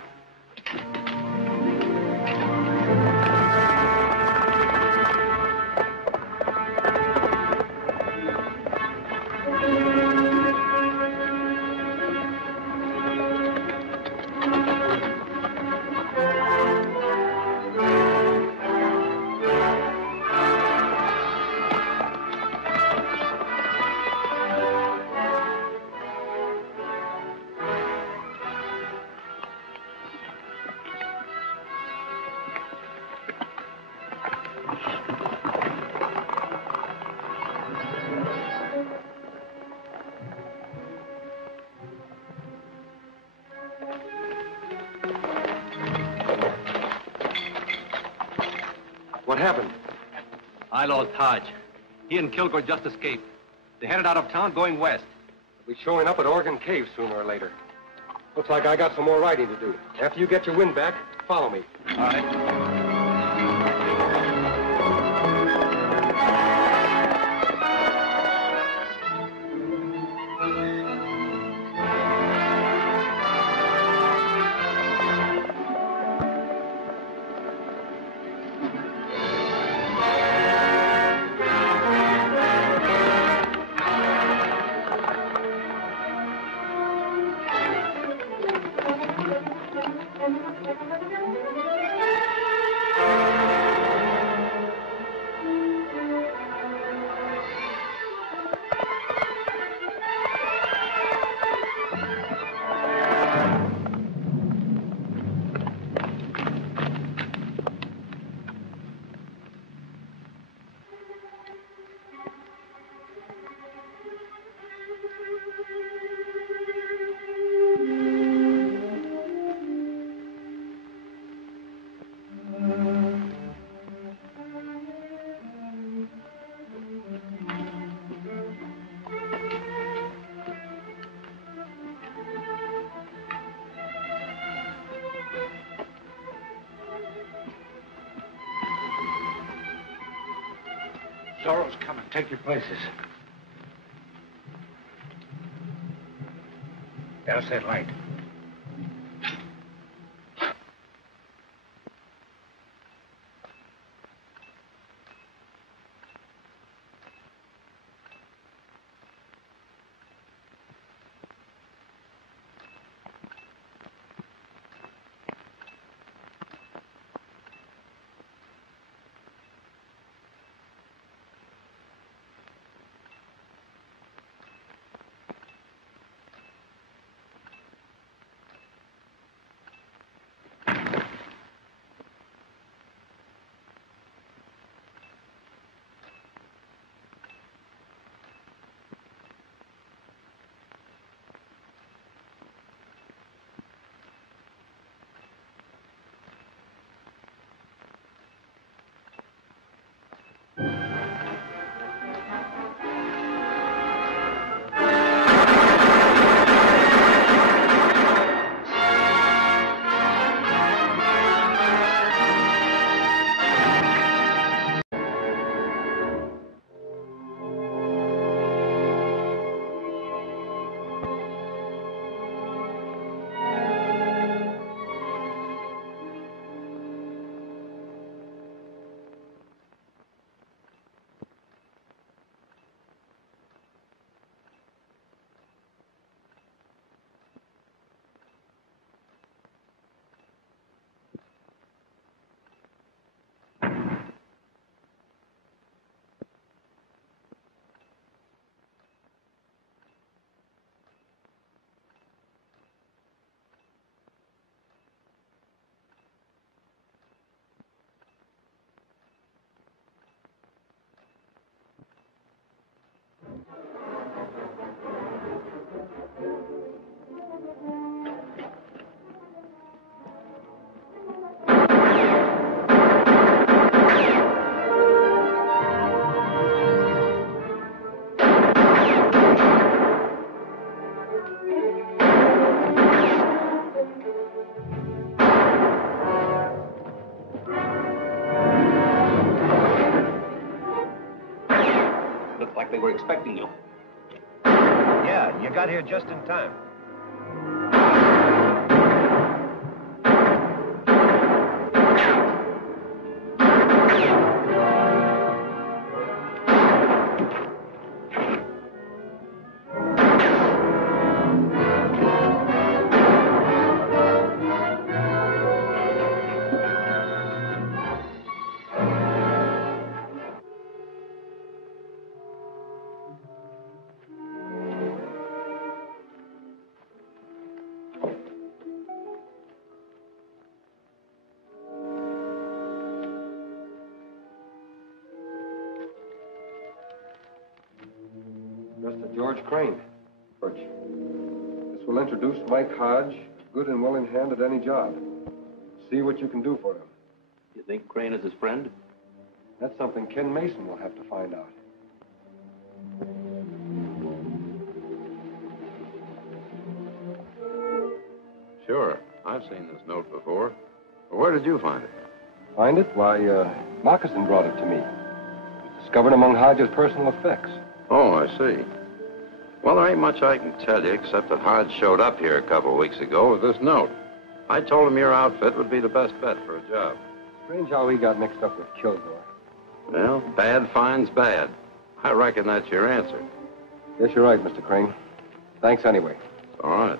What happened? I lost Hodge. He and Kilgore just escaped. They headed out of town going west. They'll be showing up at Oregon Cave sooner or later. Looks like I got some more writing to do. After you get your wind back, follow me. All right. Zorro's coming. Take your places. Douse that light. They were expecting you. Yeah, you got here just in time. Mr. George Crane. Birch. This will introduce Mike Hodge, good and willing hand at any job. See what you can do for him. You think Crane is his friend? That's something Ken Mason will have to find out. Sure. I've seen this note before. Where did you find it? Find it? Why, Moccasin brought it to me. It was discovered among Hodge's personal effects. Oh, I see. Well, there ain't much I can tell you, except that Hodge showed up here a couple of weeks ago with this note. I told him your outfit would be the best bet for a job. Strange how he got mixed up with Kilgore. Well, bad finds bad. I reckon that's your answer. Yes, you're right, Mr. Crane. Thanks anyway. All right.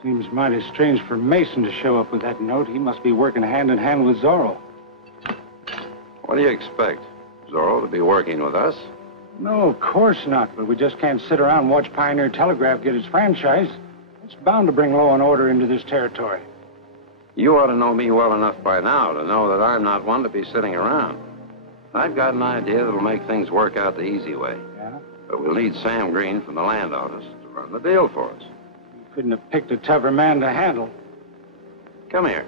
Seems mighty strange for Mason to show up with that note. He must be working hand in hand with Zorro. What do you expect? Zorro to be working with us? No, of course not. But we just can't sit around and watch Pioneer Telegraph get its franchise. It's bound to bring law and order into this territory. You ought to know me well enough by now to know that I'm not one to be sitting around. I've got an idea that'll make things work out the easy way. Yeah? But we'll need Sam Green from the land office to run the deal for us. Couldn't have picked a tougher man to handle. Come here.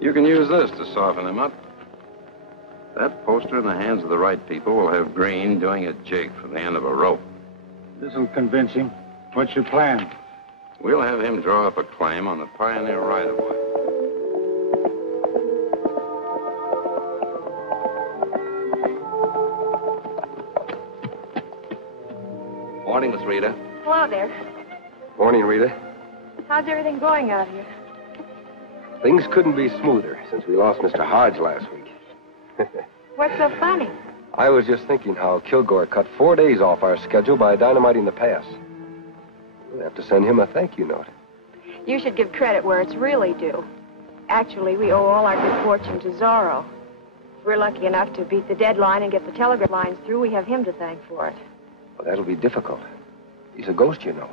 You can use this to soften him up. That poster in the hands of the right people will have Green doing a jig from the end of a rope. This'll convince him. What's your plan? We'll have him draw up a claim on the Pioneer right-of-way. Morning, Miss Rita. Hello there. Morning, Rita. How's everything going out here? Things couldn't be smoother since we lost Mr. Hodge last week. What's so funny? I was just thinking how Kilgore cut 4 days off our schedule by dynamiting the pass. We'll have to send him a thank you note. You should give credit where it's really due. Actually, we owe all our good fortune to Zorro. If we're lucky enough to beat the deadline and get the telegraph lines through, we have him to thank for it. Well, that'll be difficult. He's a ghost, you know.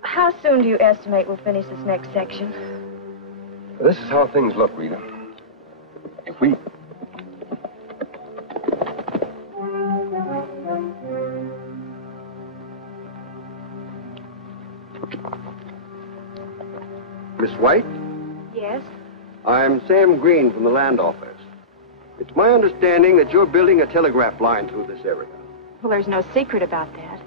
How soon do you estimate we'll finish this next section? Well, this is how things look, Rita. If we... Miss White? Yes? I'm Sam Green from the land office. It's my understanding that you're building a telegraph line through this area. Well, there's no secret about that.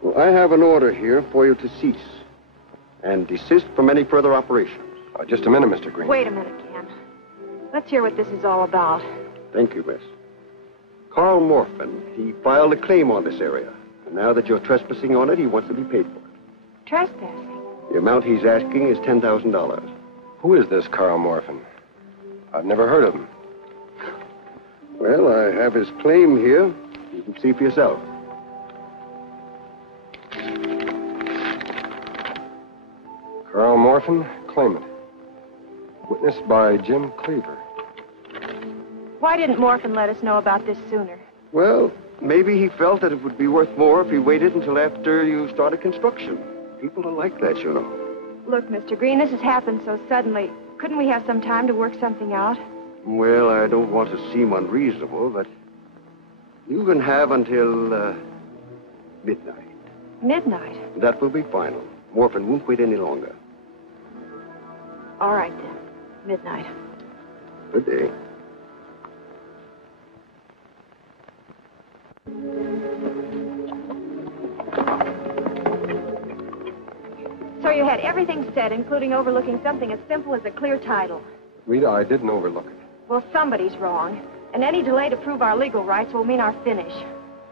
Well, I have an order here for you to cease and desist from any further operations. Just a minute, Mr. Green. Wait a minute, Ken. Let's hear what this is all about. Thank you, miss. Carl Morphin, he filed a claim on this area. And now that you're trespassing on it, he wants to be paid for it. Trespassing? The amount he's asking is $10,000. Who is this Carl Morphin? I've never heard of him. Well, I have his claim here. You can see for yourself. Carl Morphin, claimant. Witnessed by Jim Cleaver. Why didn't Morphin let us know about this sooner? Well, maybe he felt that it would be worth more if he waited until after you started construction. People are like that, you know. Look, Mr. Green, this has happened so suddenly. Couldn't we have some time to work something out? Well, I don't want to seem unreasonable, but you can have until midnight. Midnight. That will be final. Morphin won't wait any longer. All right, then. Midnight. Good day. So you had everything set, including overlooking something as simple as a clear title. Rita, I didn't overlook it. Well, somebody's wrong. And any delay to prove our legal rights will mean our finish.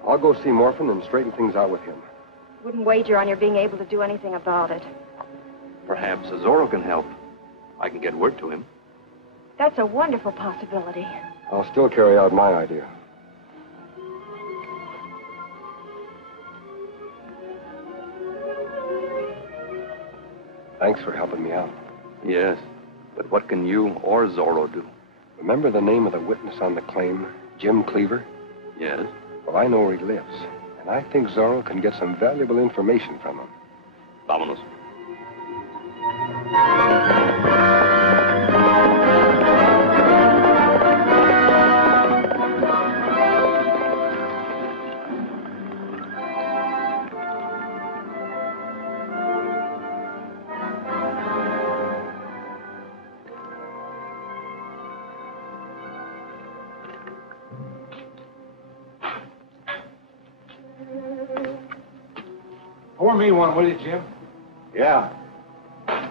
I'll go see Morphin and straighten things out with him. Wouldn't wager on your being able to do anything about it. Perhaps Zorro can help. I can get word to him. That's a wonderful possibility. I'll still carry out my idea. Thanks for helping me out. Yes, but what can you or Zorro do? Remember the name of the witness on the claim, Jim Cleaver? Yes. Well, I know where he lives, and I think Zorro can get some valuable information from him. Vámonos. Pour me one, will you, Jim? Yeah. I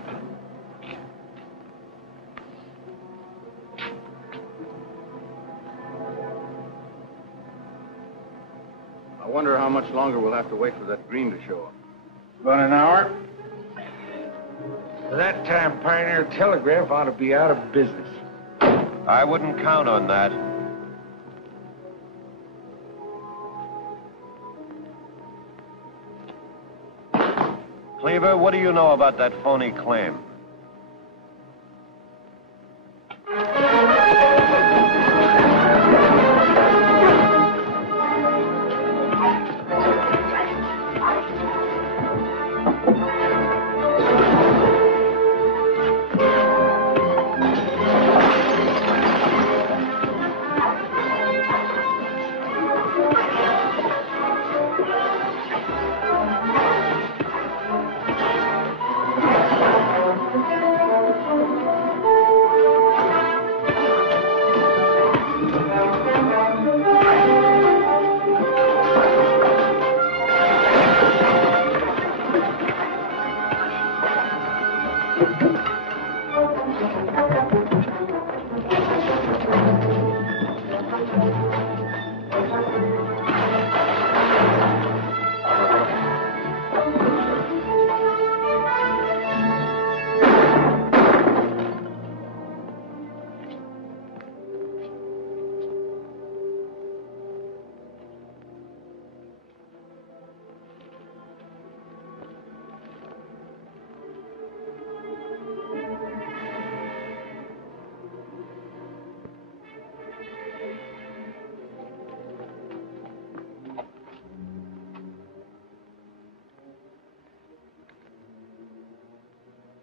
wonder how much longer we'll have to wait for that green to show up. About an hour. By that time, Pioneer Telegraph ought to be out of business. I wouldn't count on that. Cleaver, what do you know about that phony claim?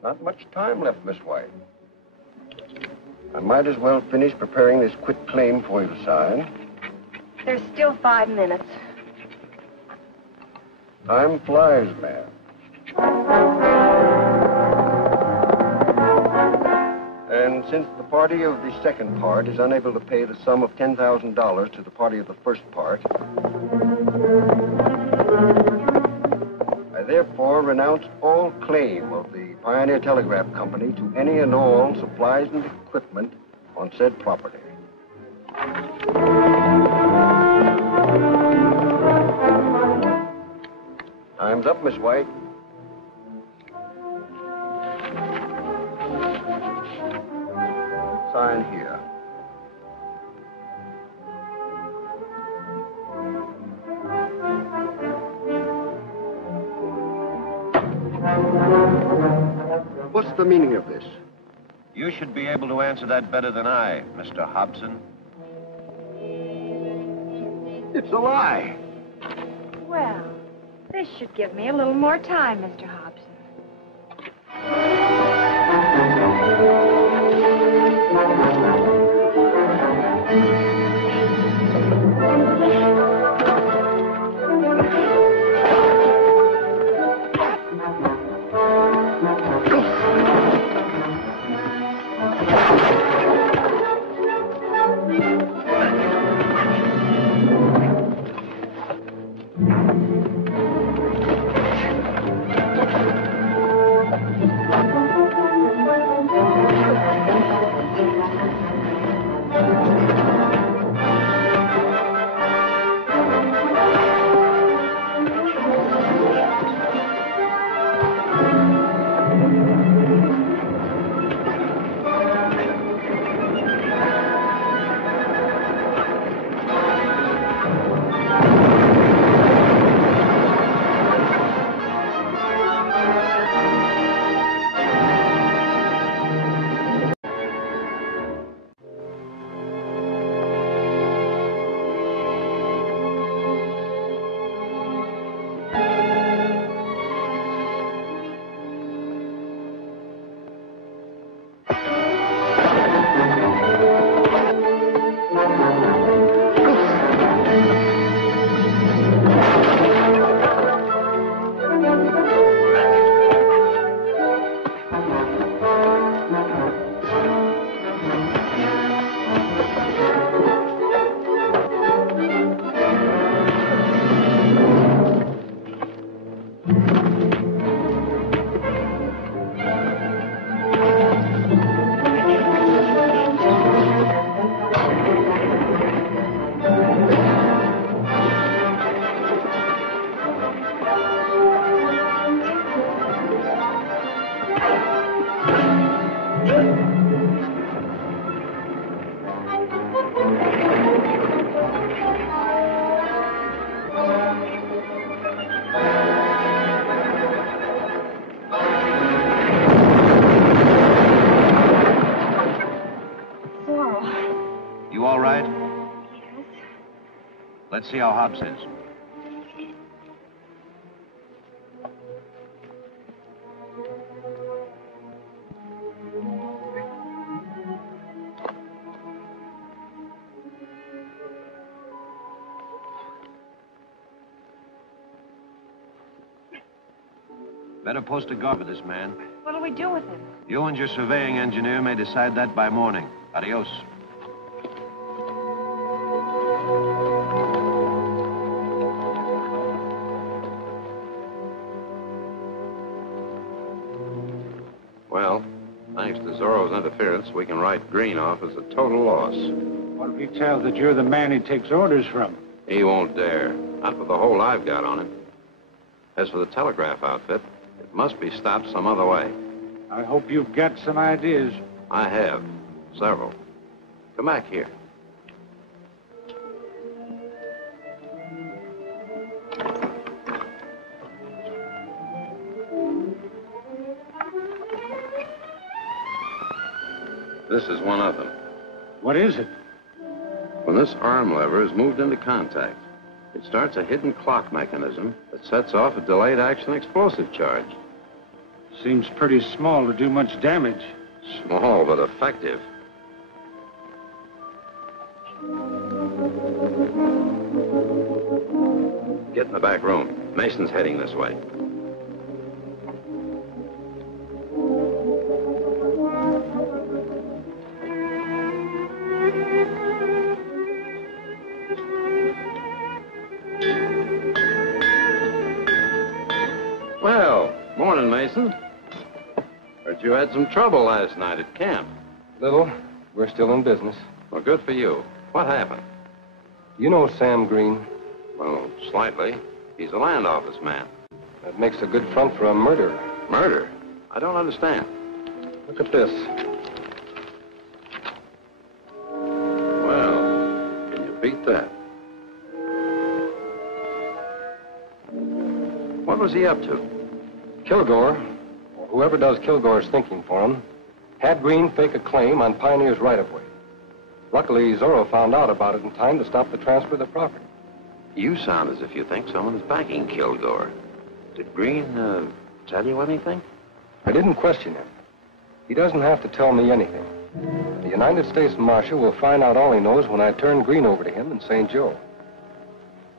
Not much time left, Miss White. I might as well finish preparing this quit claim for you to sign. There's still 5 minutes. Time flies, ma'am. And since the party of the second part is unable to pay the sum of $10,000 to the party of the first part, I therefore renounce all claim of the Pioneer Telegraph Company to any and all supplies and equipment on said property. Time's up, Miss White. Sign here. What's the meaning of this? You should be able to answer that better than I, Mr. Hobson. It's a lie. Well, this should give me a little more time, Mr. Hobson. Let's see how Hobbs is. Better post a guard with this man. What'll we do with him? You and your surveying engineer may decide that by morning. Adios. Well, thanks to Zorro's interference, we can write Green off as a total loss. What if he tells that you're the man he takes orders from? He won't dare. Not with the hold I've got on him. As for the telegraph outfit, it must be stopped some other way. I hope you've got some ideas. I have. Several. Come back here. This is one of them. What is it? When this arm lever is moved into contact, it starts a hidden clock mechanism that sets off a delayed action explosive charge. Seems pretty small to do much damage. Small, but effective. Get in the back room. Mason's heading this way. Well, morning, Mason. Heard you had some trouble last night at camp. Little. We're still in business. Well, good for you. What happened? You know Sam Green? Well, slightly. He's a land office man. That makes a good front for a murderer. Murder? I don't understand. Look at this. Well, can you beat that? What was he up to? Kilgore, or whoever does Kilgore's thinking for him, had Green fake a claim on Pioneer's right-of-way. Luckily, Zorro found out about it in time to stop the transfer of the property. You sound as if you think someone is backing Kilgore. Did Green, tell you anything? I didn't question him. He doesn't have to tell me anything. The United States Marshal will find out all he knows when I turn Green over to him in St. Joe.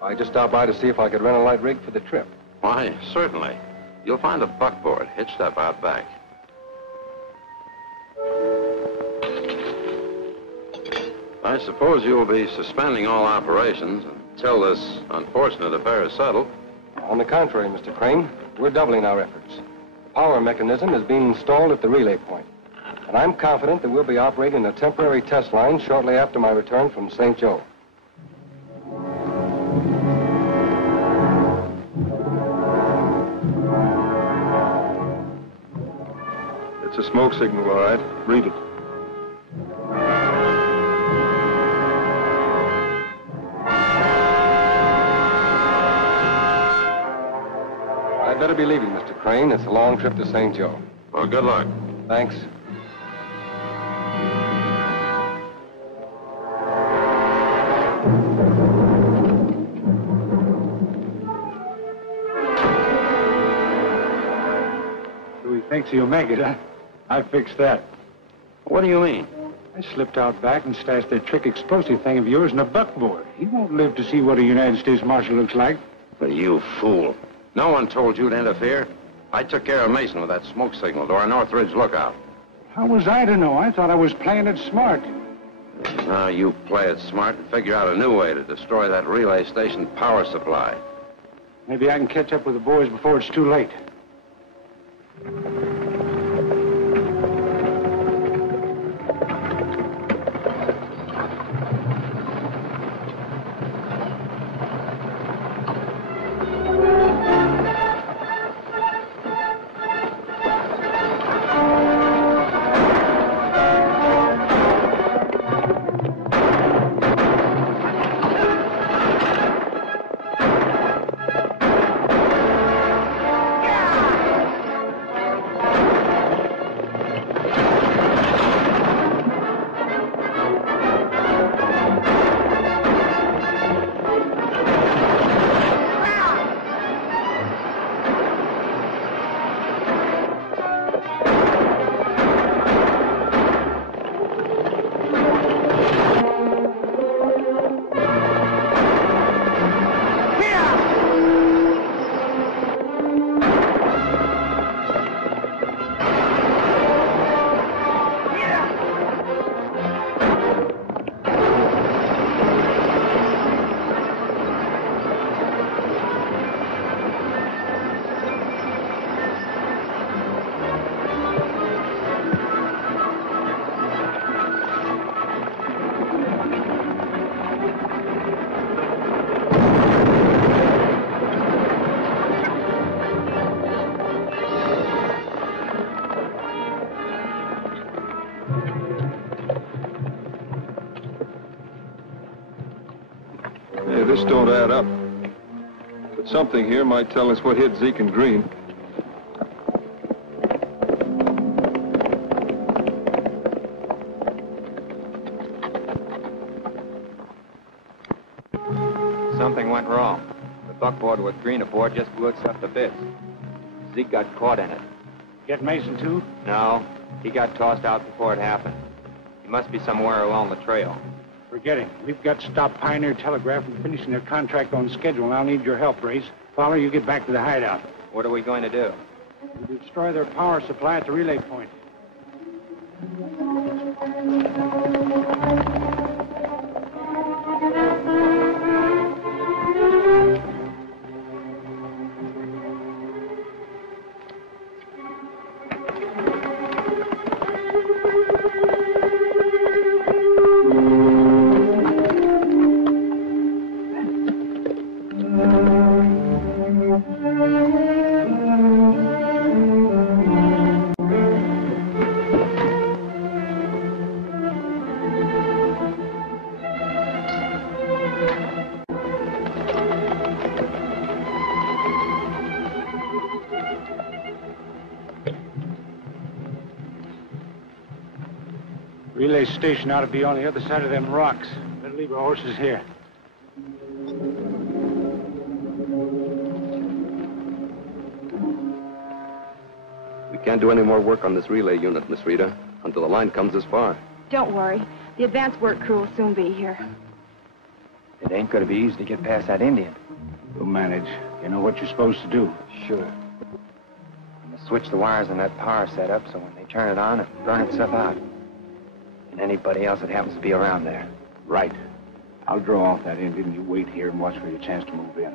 I just stopped by to see if I could rent a light rig for the trip. Why, certainly. You'll find a buckboard hitched up out back. I suppose you'll be suspending all operations until this unfortunate affair is settled. On the contrary, Mr. Crane, we're doubling our efforts. The power mechanism is being installed at the relay point, and I'm confident that we'll be operating a temporary test line shortly after my return from St. Joe. It's a smoke signal, all right. Read it. I'd better be leaving, Mr. Crane. It's a long trip to St. Joe. Well, good luck. Thanks. Thinks he'll make it, huh? I fixed that. What do you mean? I slipped out back and stashed that trick explosive thing of yours in a buckboard. He won't live to see what a United States Marshal looks like. But you fool. No one told you to interfere. I took care of Mason with that smoke signal to our Northridge lookout. How was I to know? I thought I was playing it smart. Now you play it smart and figure out a new way to destroy that relay station power supply. Maybe I can catch up with the boys before it's too late. Hey, this don't add up. But something here might tell us what hit Zeke and Green. Something went wrong. The buckboard with Green aboard just blew itself to bits. Zeke got caught in it. Get Mason, too? No, he got tossed out before it happened. He must be somewhere along the trail. Forget him. We've got to stop Pioneer Telegraph from finishing their contract on schedule, and I'll need your help, Race. Fowler, you get back to the hideout. What are we going to do? We'll destroy their power supply at the relay point. Relay station ought to be on the other side of them rocks. Better leave our horses here. We can't do any more work on this relay unit, Miss Rita, until the line comes this far. Don't worry. The advance work crew will soon be here. It ain't gonna be easy to get past that Indian. We'll manage. You know what you're supposed to do. Sure. I'm gonna switch the wires on that power setup so when they turn it on, it'll burn itself out. And anybody else that happens to be around there. Right. I'll draw off that Indian. You wait here and watch for your chance to move in.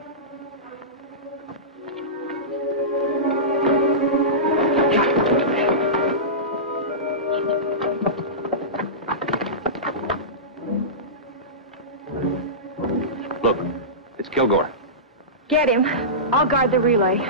Look, it's Kilgore. Get him. I'll guard the relay.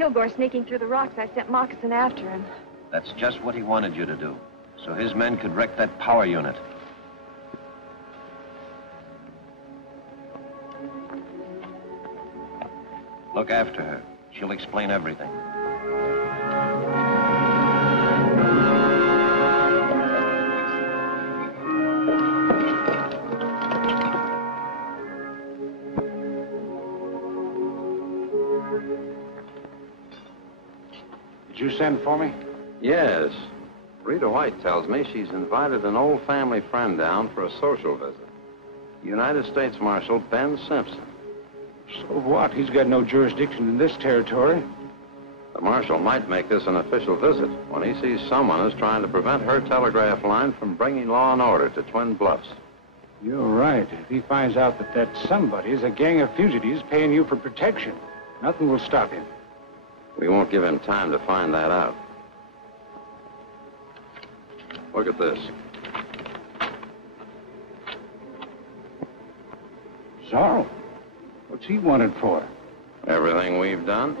Kilgore sneaking through the rocks, I sent Moccasin after him. That's just what he wanted you to do, so his men could wreck that power unit. Look after her. She'll explain everything. Did you send for me? Yes. Rita White tells me she's invited an old family friend down for a social visit. United States Marshal Ben Simpson. So what? He's got no jurisdiction in this territory. The marshal might make this an official visit when he sees someone is trying to prevent her telegraph line from bringing law and order to Twin Bluffs. You're right. If he finds out that somebody is a gang of fugitives paying you for protection, nothing will stop him. We won't give him time to find that out. Look at this. Zorro? What's he wanted for? Everything we've done,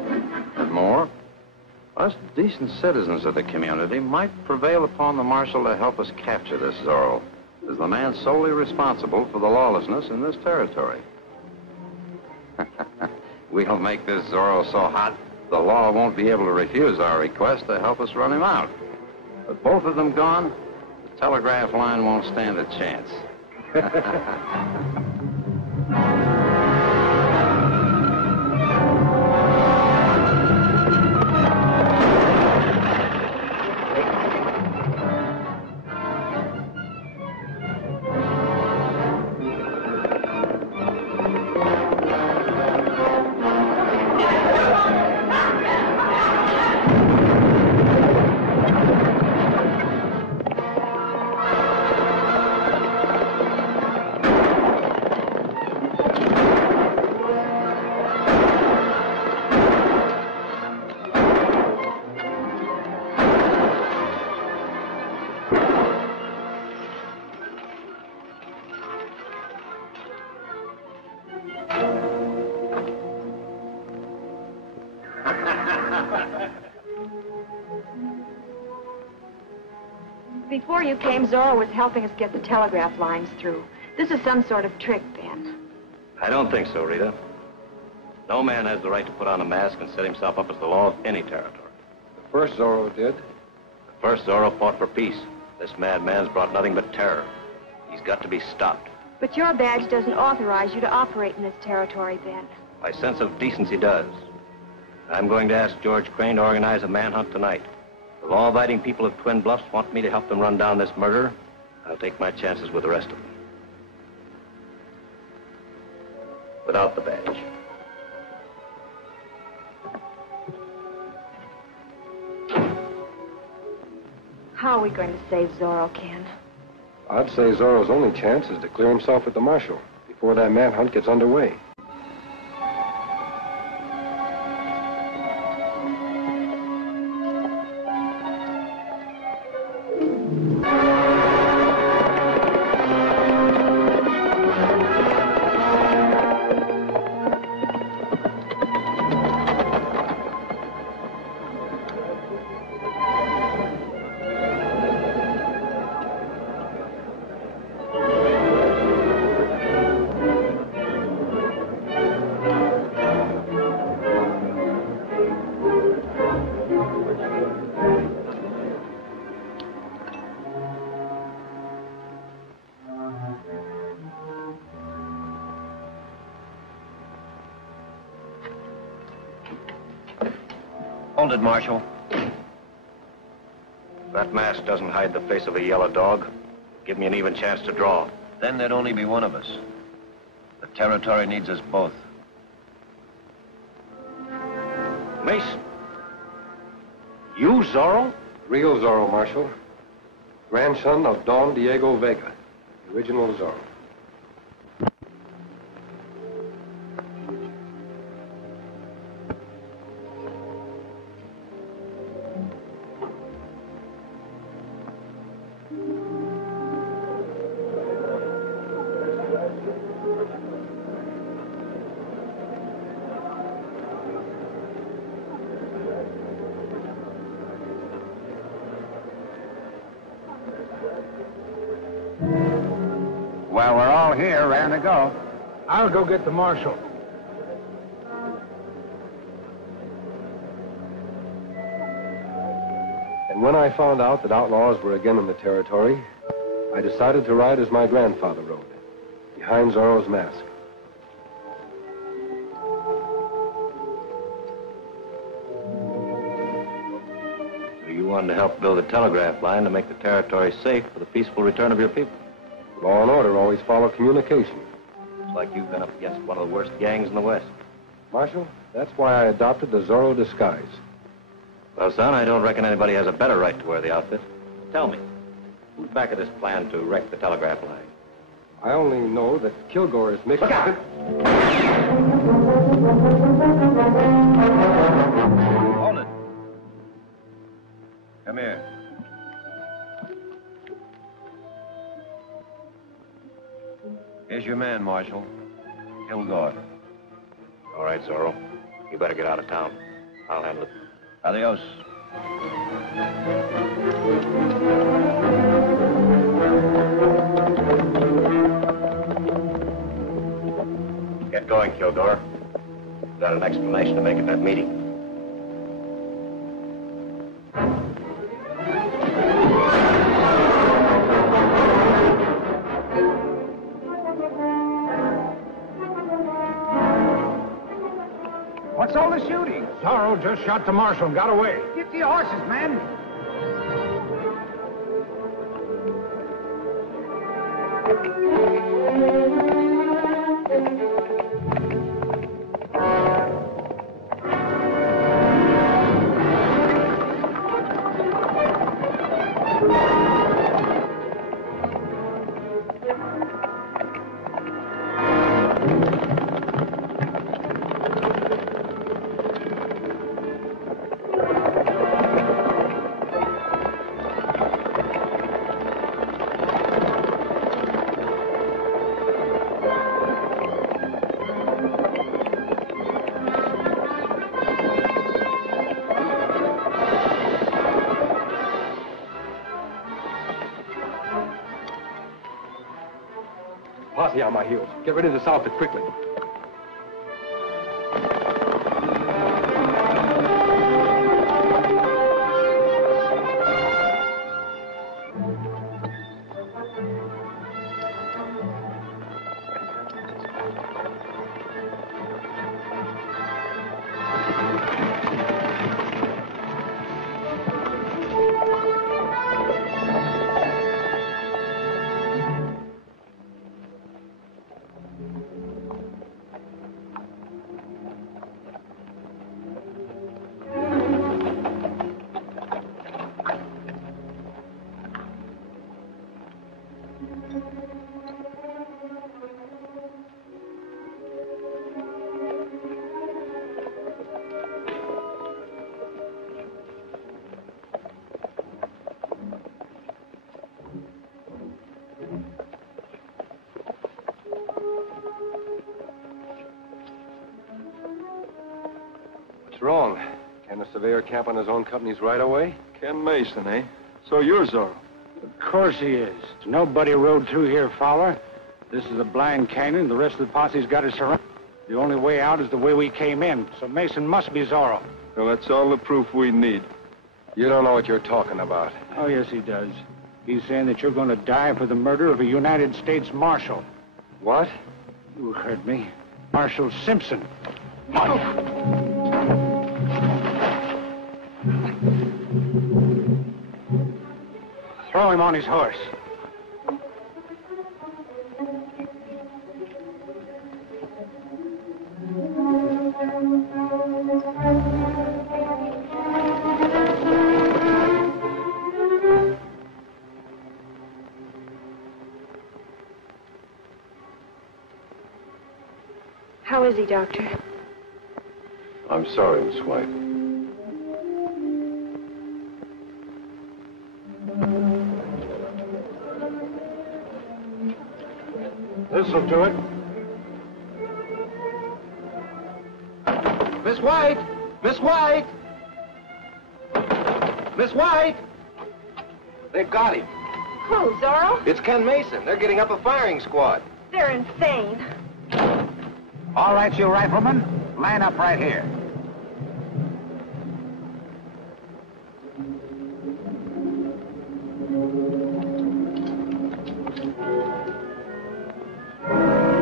and more. Us decent citizens of the community might prevail upon the marshal to help us capture this Zorro, as the man solely responsible for the lawlessness in this territory. We'll make this Zorro so hot, the law won't be able to refuse our request to help us run him out. With both of them gone, the telegraph line won't stand a chance. Before you came, Zorro was helping us get the telegraph lines through. This is some sort of trick, Ben. I don't think so, Rita. No man has the right to put on a mask and set himself up as the law of any territory. The first Zorro did. The first Zorro fought for peace. This madman's brought nothing but terror. He's got to be stopped. But your badge doesn't authorize you to operate in this territory, Ben. My sense of decency does. I'm going to ask George Crane to organize a manhunt tonight. The law-abiding people of Twin Bluffs want me to help them run down this murderer. I'll take my chances with the rest of them. Without the badge. How are we going to save Zorro, Ken? I'd say Zorro's only chance is to clear himself with the marshal before that manhunt gets underway. Hold it, Marshal. That mask doesn't hide the face of a yellow dog. Give me an even chance to draw. Then there'd only be one of us. The territory needs us both. Mason. You, Zorro? Real Zorro, Marshal. Grandson of Don Diego Vega, the original Zorro. Well, we're all here, raring to go. I'll go get the marshal. And when I found out that outlaws were again in the territory, I decided to ride as my grandfather rode, behind Zorro's mask. So you wanted to help build a telegraph line to make the territory safe for the peaceful return of your people? Law and order always follow communication. It's like you've been up against one of the worst gangs in the West. Marshal, that's why I adopted the Zorro disguise. Well, son, I don't reckon anybody has a better right to wear the outfit. Tell me, who's back of this plan to wreck the telegraph line? I only know that Kilgore is mixed... Look out! Hold it. Come here. Here's your man, Marshal. Kilgore. All right, Zorro. You better get out of town. I'll handle it. Adios. Get going, Kilgore. You've got an explanation to make at that meeting. What's all the shooting? Zorro just shot the marshal and got away. Get the horses, man. Posse on my heels. Get rid of this outfit quickly. What's wrong? Can the surveyor camp on his own company's right away? Ken Mason, eh? So you're Zorro. Of course he is. Nobody rode through here, Fowler. This is a blind canyon. The rest of the posse's got us surrounded. The only way out is the way we came in. So Mason must be Zorro. Well, that's all the proof we need. You don't know what you're talking about. Oh, yes, he does. He's saying that you're going to die for the murder of a United States Marshal. What? You heard me. Marshal Simpson. Throw him on his horse. How is he, Doctor? I'm sorry, Miss White. This'll do it. Miss White! Miss White! Miss White! They've got him. Who, Zorro? It's Ken Mason. They're getting up a firing squad. They're insane. All right, you riflemen, line up right here.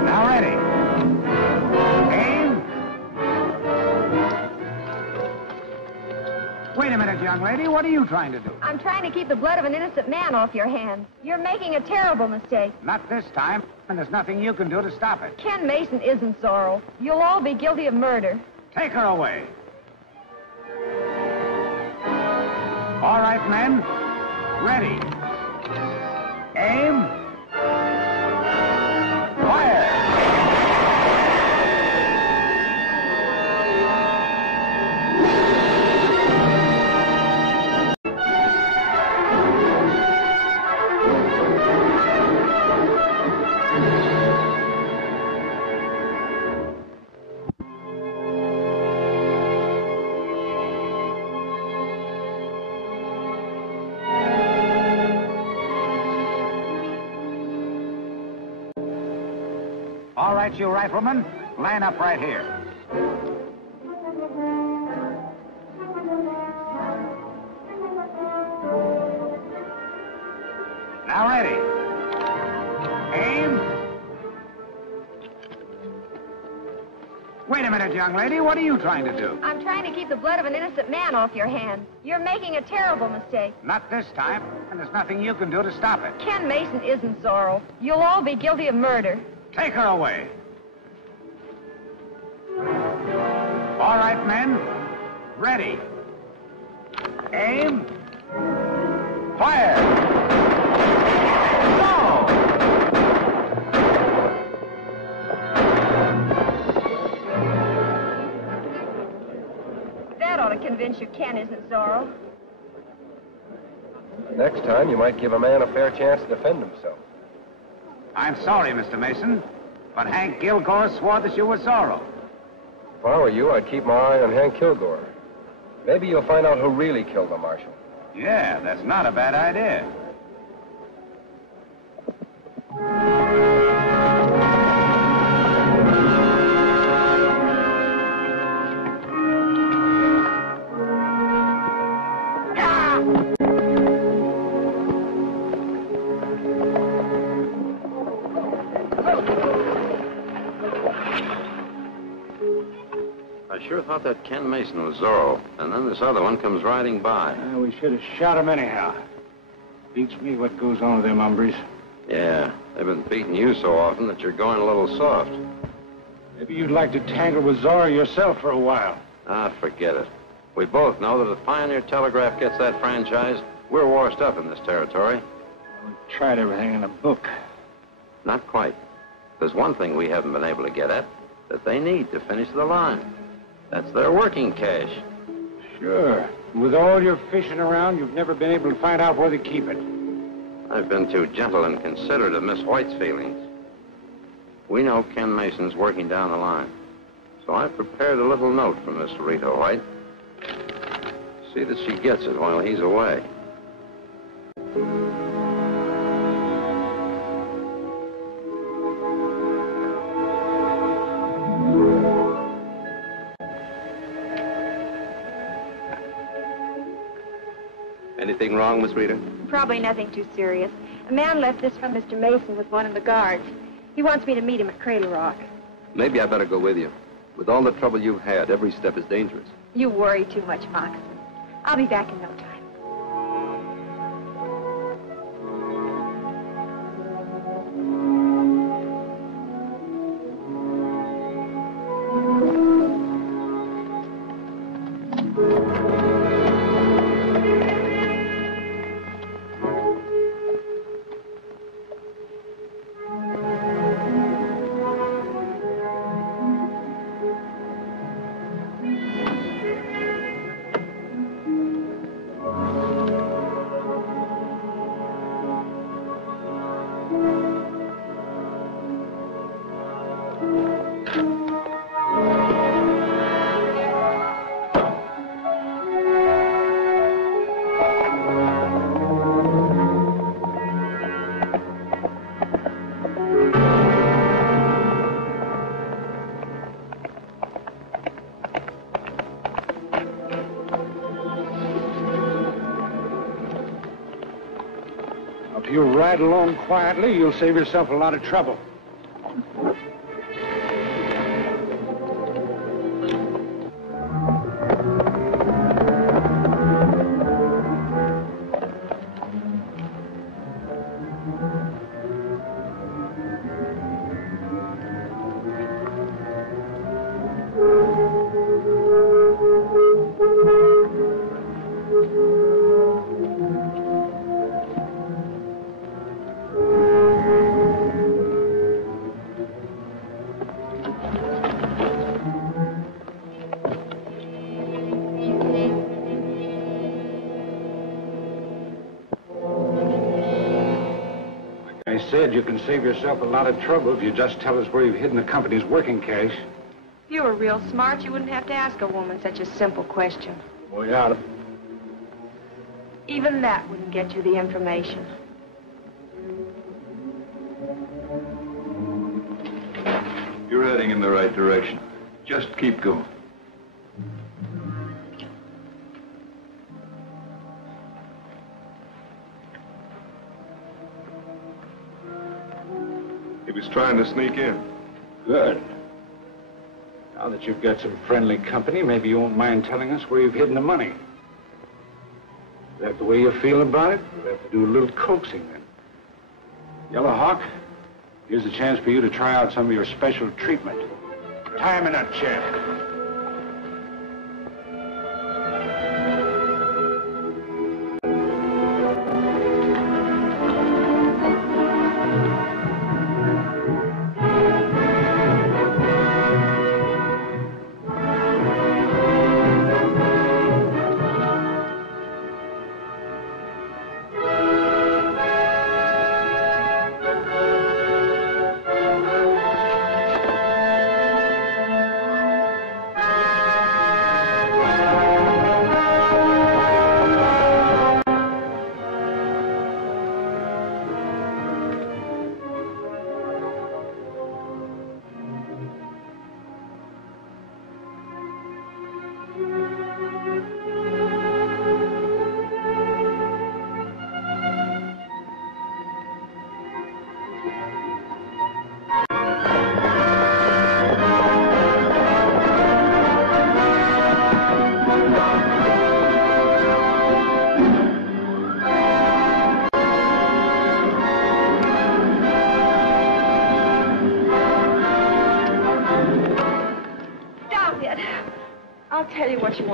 Now ready. Aim. Wait a minute, young lady. What are you trying to do? I'm trying to keep the blood of an innocent man off your hands. You're making a terrible mistake. Not this time, and there's nothing you can do to stop it. Ken Mason isn't Zorro. You'll all be guilty of murder. Take her away. All right, men. Ready. Aim. Fire! All right, you riflemen, line up right here. Now ready. Aim. Wait a minute, young lady. What are you trying to do? I'm trying to keep the blood of an innocent man off your hands. You're making a terrible mistake. Not this time, and there's nothing you can do to stop it. Ken Mason isn't Zorro. You'll all be guilty of murder. Take her away. All right, men. Ready. Aim. Fire! Go! That ought to convince you Ken isn't Zorro. Next time, you might give a man a fair chance to defend himself. I'm sorry, Mr. Mason, but Hank Kilgore swore that you were Zorro. If I were you, I'd keep my eye on Hank Kilgore. Maybe you'll find out who really killed the marshal. Yeah, that's not a bad idea. I sure thought that Ken Mason was Zorro, and then this other one comes riding by. We should have shot him anyhow. Beats me what goes on with them hombres. Yeah, they've been beating you so often that you're going a little soft. Maybe you'd like to tangle with Zorro yourself for a while. Ah, forget it. We both know that if Pioneer Telegraph gets that franchise, we're washed up in this territory. We've tried everything in the book. Not quite. There's one thing we haven't been able to get at that they need to finish the line. That's their working cash. Sure. With all your fishing around, you've never been able to find out where they keep it. I've been too gentle and considerate of Miss White's feelings. We know Ken Mason's working down the line. So I've prepared a little note for Miss Rita White. See that she gets it while he's away. Anything wrong, Miss Rita? Probably nothing too serious. A man left this from Mr. Mason with one of the guards. He wants me to meet him at Cradle Rock. Maybe I better go with you. With all the trouble you've had, every step is dangerous. You worry too much, Moccasin. I'll be back in no time. If you ride along quietly, you'll save yourself a lot of trouble. I said you can save yourself a lot of trouble if you just tell us where you've hidden the company's working cash. If you were real smart, you wouldn't have to ask a woman such a simple question. Well, you ought to. Even that wouldn't get you the information. You're heading in the right direction. Just keep going. He was trying to sneak in. Good. Now that you've got some friendly company, maybe you won't mind telling us where you've hidden the money. Is that the way you feel about it? We'll have to do a little coaxing then. Yellow Hawk, here's a chance for you to try out some of your special treatment. Tie him in that chair.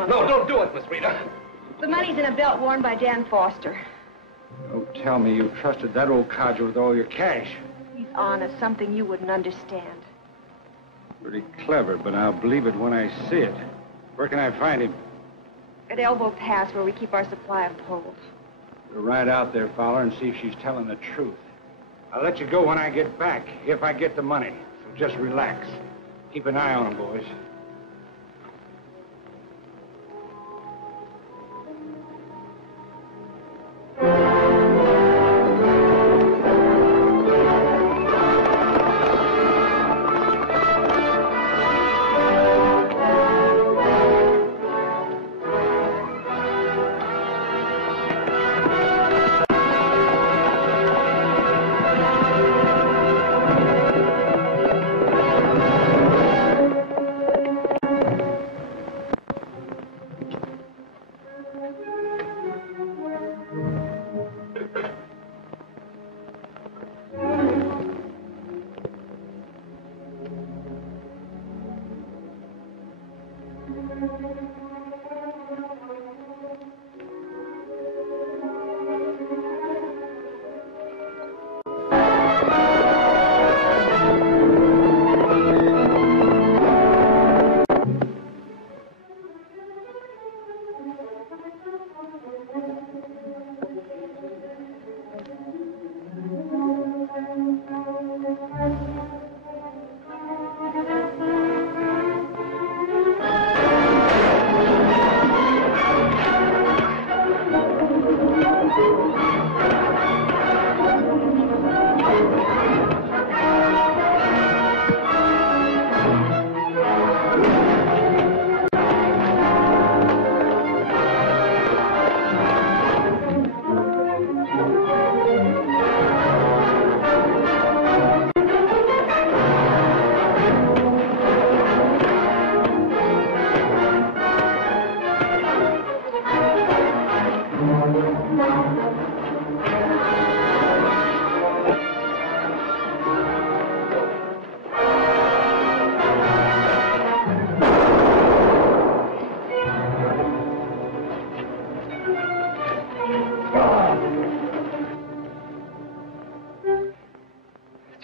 No, don't do it, Miss Rita. The money's in a belt worn by Dan Foster. Don't tell me you trusted that old codger with all your cash. He's honest, something you wouldn't understand. Pretty clever, but I'll believe it when I see it. Where can I find him? At Elbow Pass, where we keep our supply of poles. We'll ride out there, Fowler, and see if she's telling the truth. I'll let you go when I get back, if I get the money. So just relax. Keep an eye on him, boys.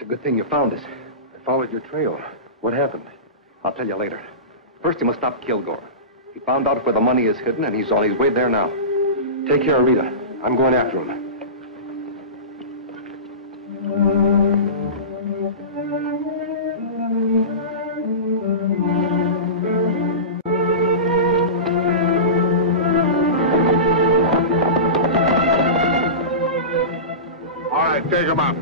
It's a good thing you found us. I followed your trail. What happened? I'll tell you later. First, you must stop Kilgore. He found out where the money is hidden, and he's on his way there now. Take care of Rita. I'm going after him. All right, take him up.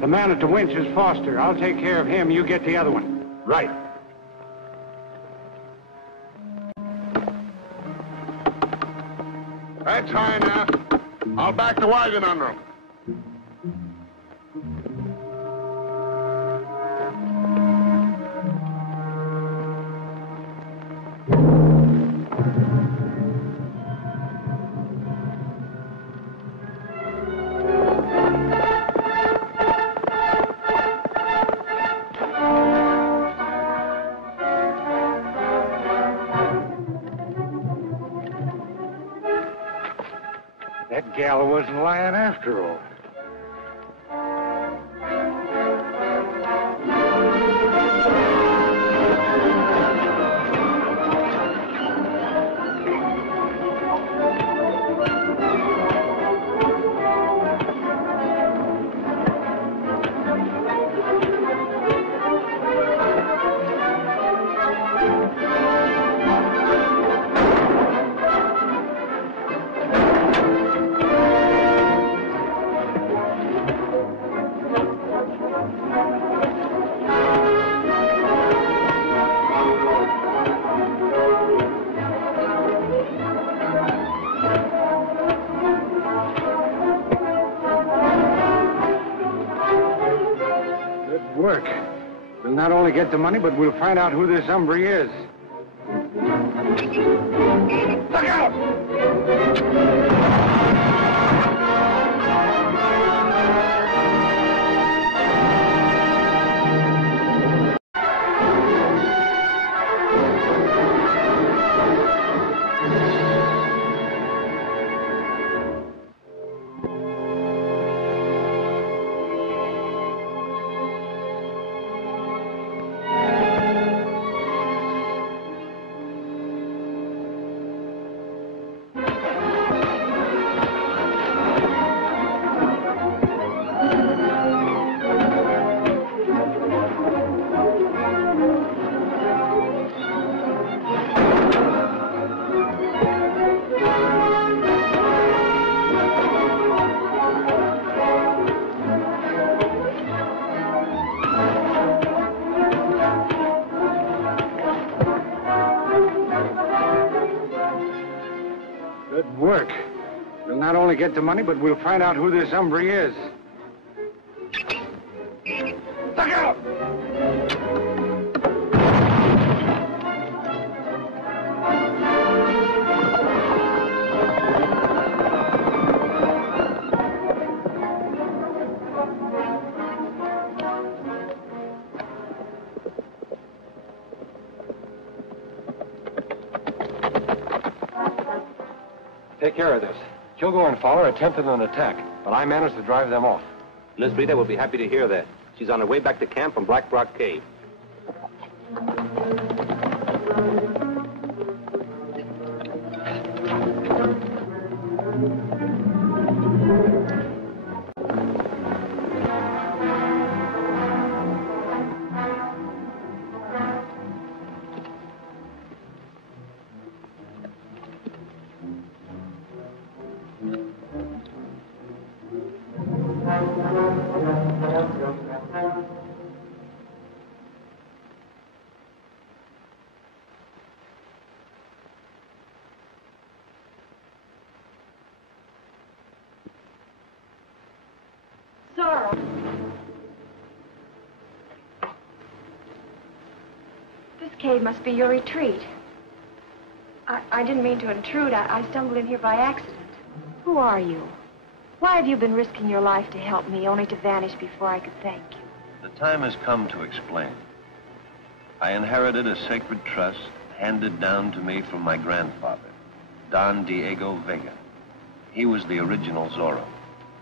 The man at the winch is Foster. I'll take care of him. You get the other one. Right. That's high enough. I'll back the wagon under him. That gal wasn't lying after all. Work. We'll not only get the money, but we'll find out who this hombre is. Look out! Work. We'll not only get the money, but we'll find out who this hombre is. Look out! Take care of this. Kilgore and Fowler attempted an attack, but I managed to drive them off. Miss Rita will be happy to hear that. She's on her way back to camp from Black Rock Cave. Zorro. This cave must be your retreat. I didn't mean to intrude. I stumbled in here by accident. Who are you? Why have you been risking your life to help me, only to vanish before I could thank you? The time has come to explain. I inherited a sacred trust handed down to me from my grandfather, Don Diego Vega. He was the original Zorro.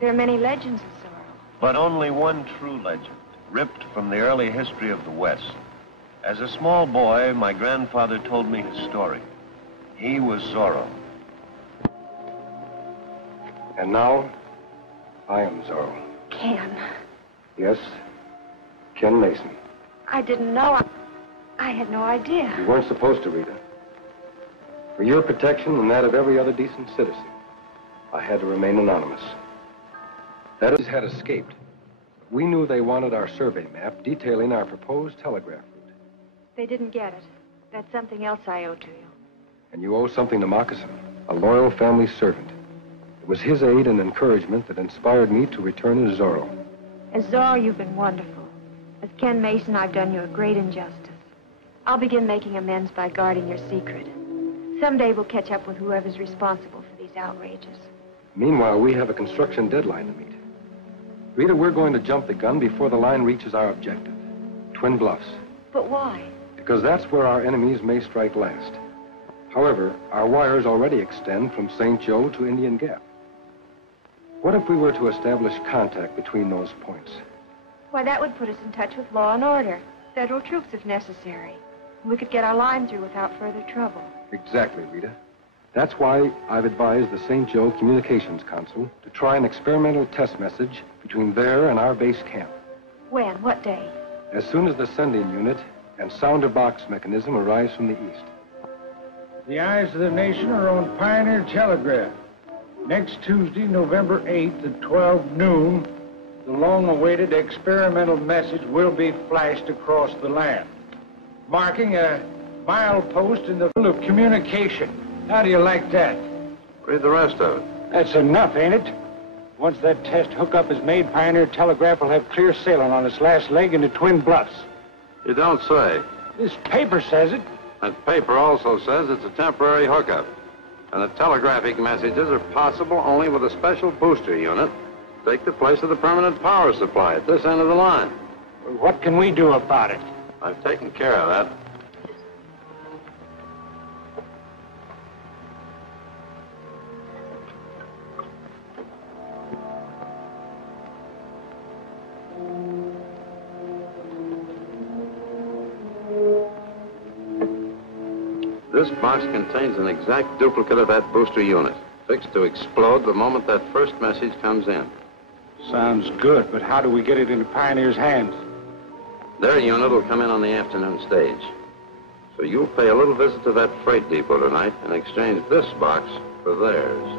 There are many legends of Zorro. But only one true legend, ripped from the early history of the West. As a small boy, my grandfather told me his story. He was Zorro. And now, I am Zorro. Ken, Yes, Ken Mason. I didn't know. I had no idea. You weren't supposed to, Rita. For your protection and that of every other decent citizen, I had to remain anonymous. That is, had escaped. We knew they wanted our survey map detailing our proposed telegraph route. They didn't get it. That's something else I owe to you. And you owe something to Moccasin, a loyal family servant. It was his aid and encouragement that inspired me to return as Zorro. As Zorro, you've been wonderful. As Ken Mason, I've done you a great injustice. I'll begin making amends by guarding your secret. Someday we'll catch up with whoever's responsible for these outrages. Meanwhile, we have a construction deadline to meet. Rita, we're going to jump the gun before the line reaches our objective, Twin Bluffs. But why? Because that's where our enemies may strike last. However, our wires already extend from St. Joe to Indian Gap. What if we were to establish contact between those points? Why, that would put us in touch with law and order. Federal troops if necessary. We could get our line through without further trouble. Exactly, Rita. That's why I've advised the St. Joe Communications Council to try an experimental test message between there and our base camp. When? What day? As soon as the sending unit and sounder box mechanism arrives from the east. The eyes of the nation are on Pioneer Telegraph. Next Tuesday, November 8th at 12 noon, the long-awaited experimental message will be flashed across the land, marking a milepost in the field of communication. How do you like that? Read the rest of it. That's enough, ain't it? Once that test hookup is made, Pioneer Telegraph will have clear sailing on its last leg into Twin Bluffs. You don't say. This paper says it. That paper also says it's a temporary hookup. And the telegraphic messages are possible only with a special booster unit to take the place of the permanent power supply at this end of the line. Well, what can we do about it? I've taken care of that. This box contains an exact duplicate of that booster unit, fixed to explode the moment that first message comes in. Sounds good, but how do we get it into Pioneer's hands? Their unit will come in on the afternoon stage. So you'll pay a little visit to that freight depot tonight and exchange this box for theirs.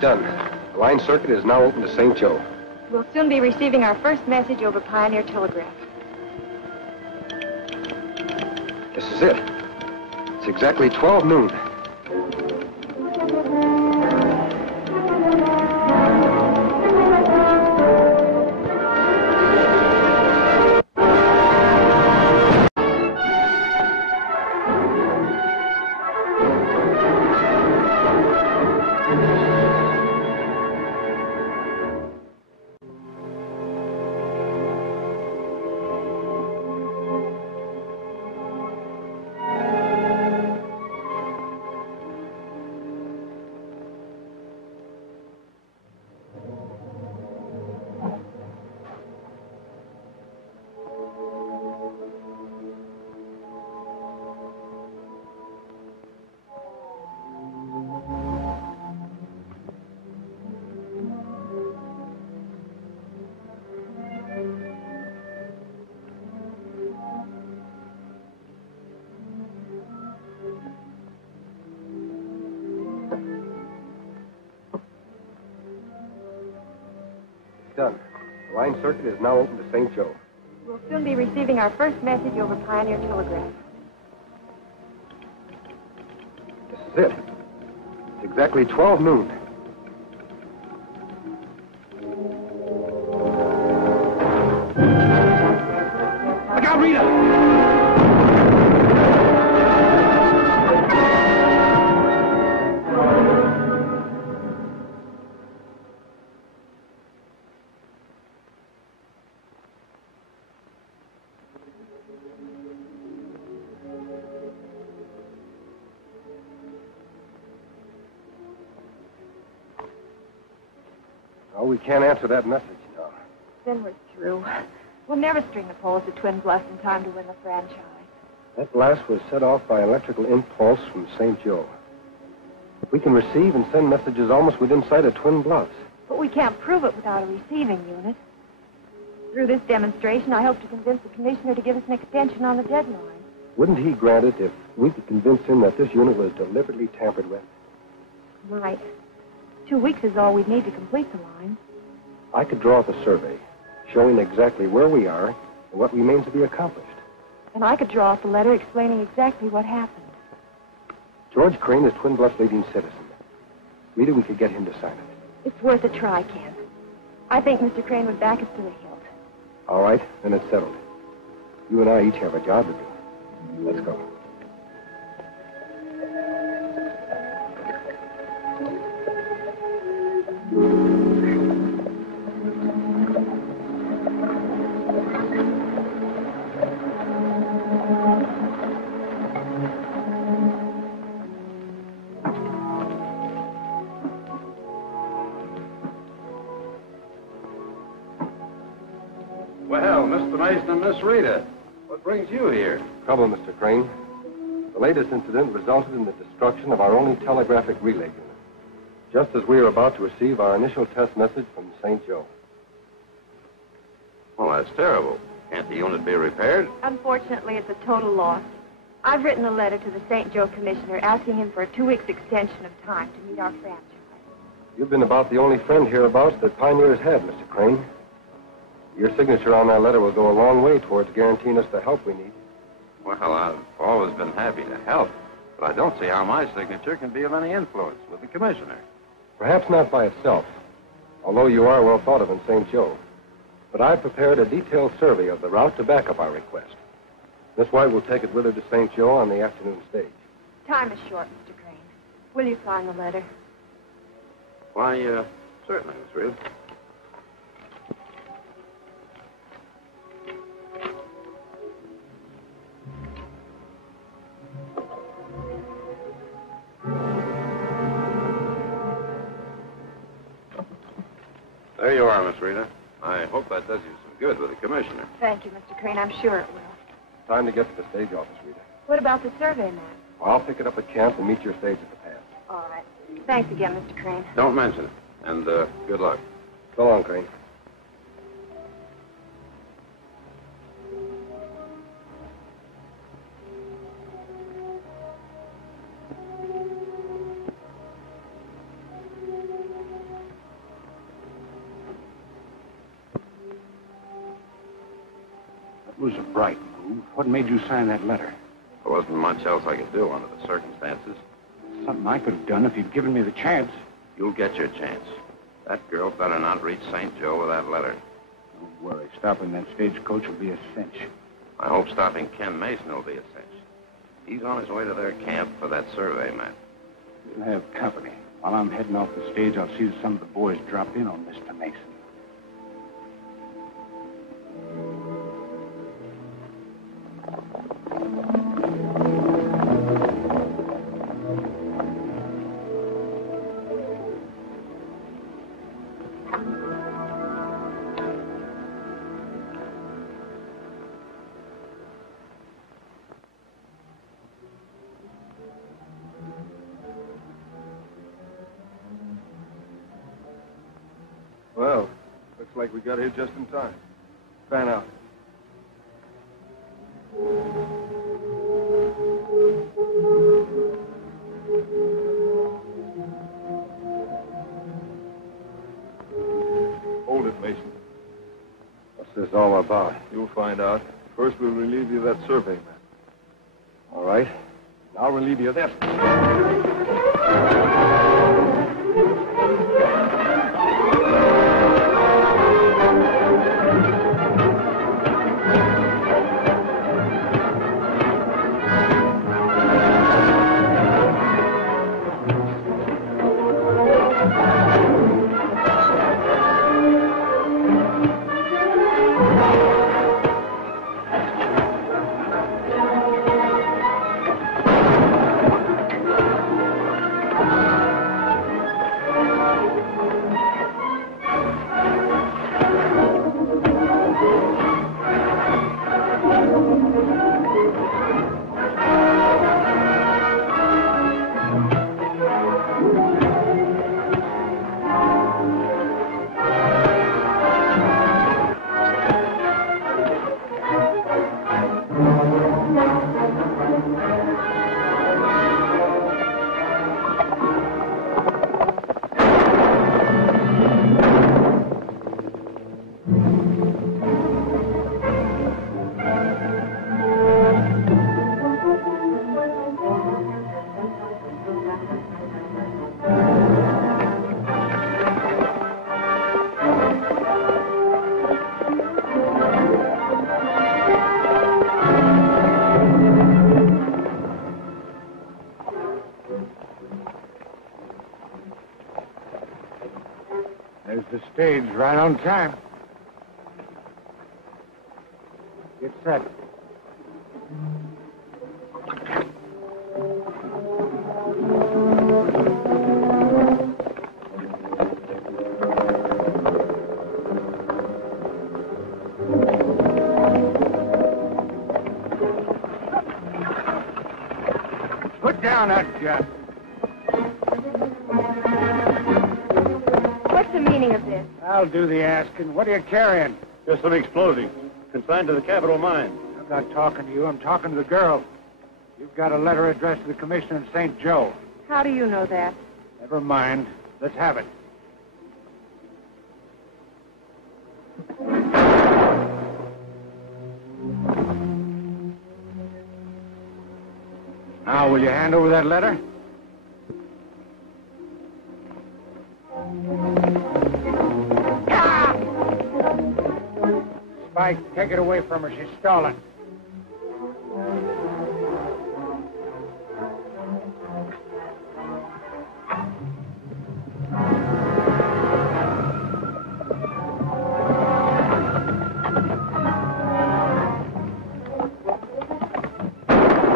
Done. The line circuit is now open to St. Joe. We'll soon be receiving our first message over Pioneer Telegraph. This is it. It's exactly 12 noon. done. The line circuit is now open to St. Joe. We'll soon be receiving our first message over Pioneer Telegraph. This is it. It's exactly 12 noon. Look out, Rita! Oh, we can't answer that message now. Then we're through. We'll never string the poles to Twin Bluffs in time to win the franchise. That blast was set off by electrical impulse from St. Joe. We can receive and send messages almost within sight of Twin Bluffs. But we can't prove it without a receiving unit. Through this demonstration, I hope to convince the commissioner to give us an extension on the deadline. Wouldn't he grant it if we could convince him that this unit was deliberately tampered with? Might. 2 weeks is all we'd need to complete the line. I could draw up a survey showing exactly where we are and what remains to be accomplished. And I could draw up a letter explaining exactly what happened. George Crane is Twin Bluffs' leading citizen. Rita, we could get him to sign it. It's worth a try, Ken. I think Mr. Crane would back us to the hilt. All right, then it's settled. You and I each have a job to do. Let's go. Well, Mr. Mason and Miss Rita, what brings you here? Trouble, Mr. Crane. The latest incident resulted in the destruction of our only telegraphic relay unit, just as we were about to receive our initial test message from St. Joe. Well, that's terrible. Can't the unit be repaired? Unfortunately, it's a total loss. I've written a letter to the St. Joe commissioner asking him for a 2 weeks extension of time to meet our franchise. You've been about the only friend hereabouts that Pioneers had, Mr. Crane. Your signature on that letter will go a long way towards guaranteeing us the help we need. Well, I've always been happy to help, but I don't see how my signature can be of any influence with the commissioner. Perhaps not by itself, although you are well thought of in St. Joe. But I've prepared a detailed survey of the route to back up our request. Miss White will take it with her to St. Joe on the afternoon stage. Time is short, Mr. Crane. Will you sign the letter? Why, certainly, Miss Rita. There you are, Miss Rita. I hope that does you some good with the commissioner. Thank you, Mr. Crane. I'm sure it will. Time to get to the stage office, Rita. What about the survey map? Well, I'll pick it up at camp and meet your stage at the pass. All right. Thanks again, Mr. Crane. Don't mention it. And good luck. So long, Crane. That was a bright move. What made you sign that letter? There wasn't much else I could do under the circumstances. Something I could have done if you'd given me the chance. You'll get your chance. That girl better not reach St. Joe with that letter. Don't worry. Stopping that stagecoach will be a cinch. I hope stopping Ken Mason will be a cinch. He's on his way to their camp for that survey map. We'll have company. While I'm heading off the stage, I'll see that some of the boys drop in on Mr. Mason. Well, looks like we got here just in time. Fan out. Hold it, Mason. far? You'll find out. First, we'll relieve you of that survey map. All right. I'll relieve you of this. There's the stage right on time. Get set. Put down that gun. What's the meaning of this? I'll do the asking. What are you carrying? Just some explosives. Consigned to the Capitol mine. I'm not talking to you. I'm talking to the girl. You've got a letter addressed to the commissioner in St. Joe. How do you know that? Never mind. Let's have it. Now, will you hand over that letter? Spike, take it away from her. She's stalling.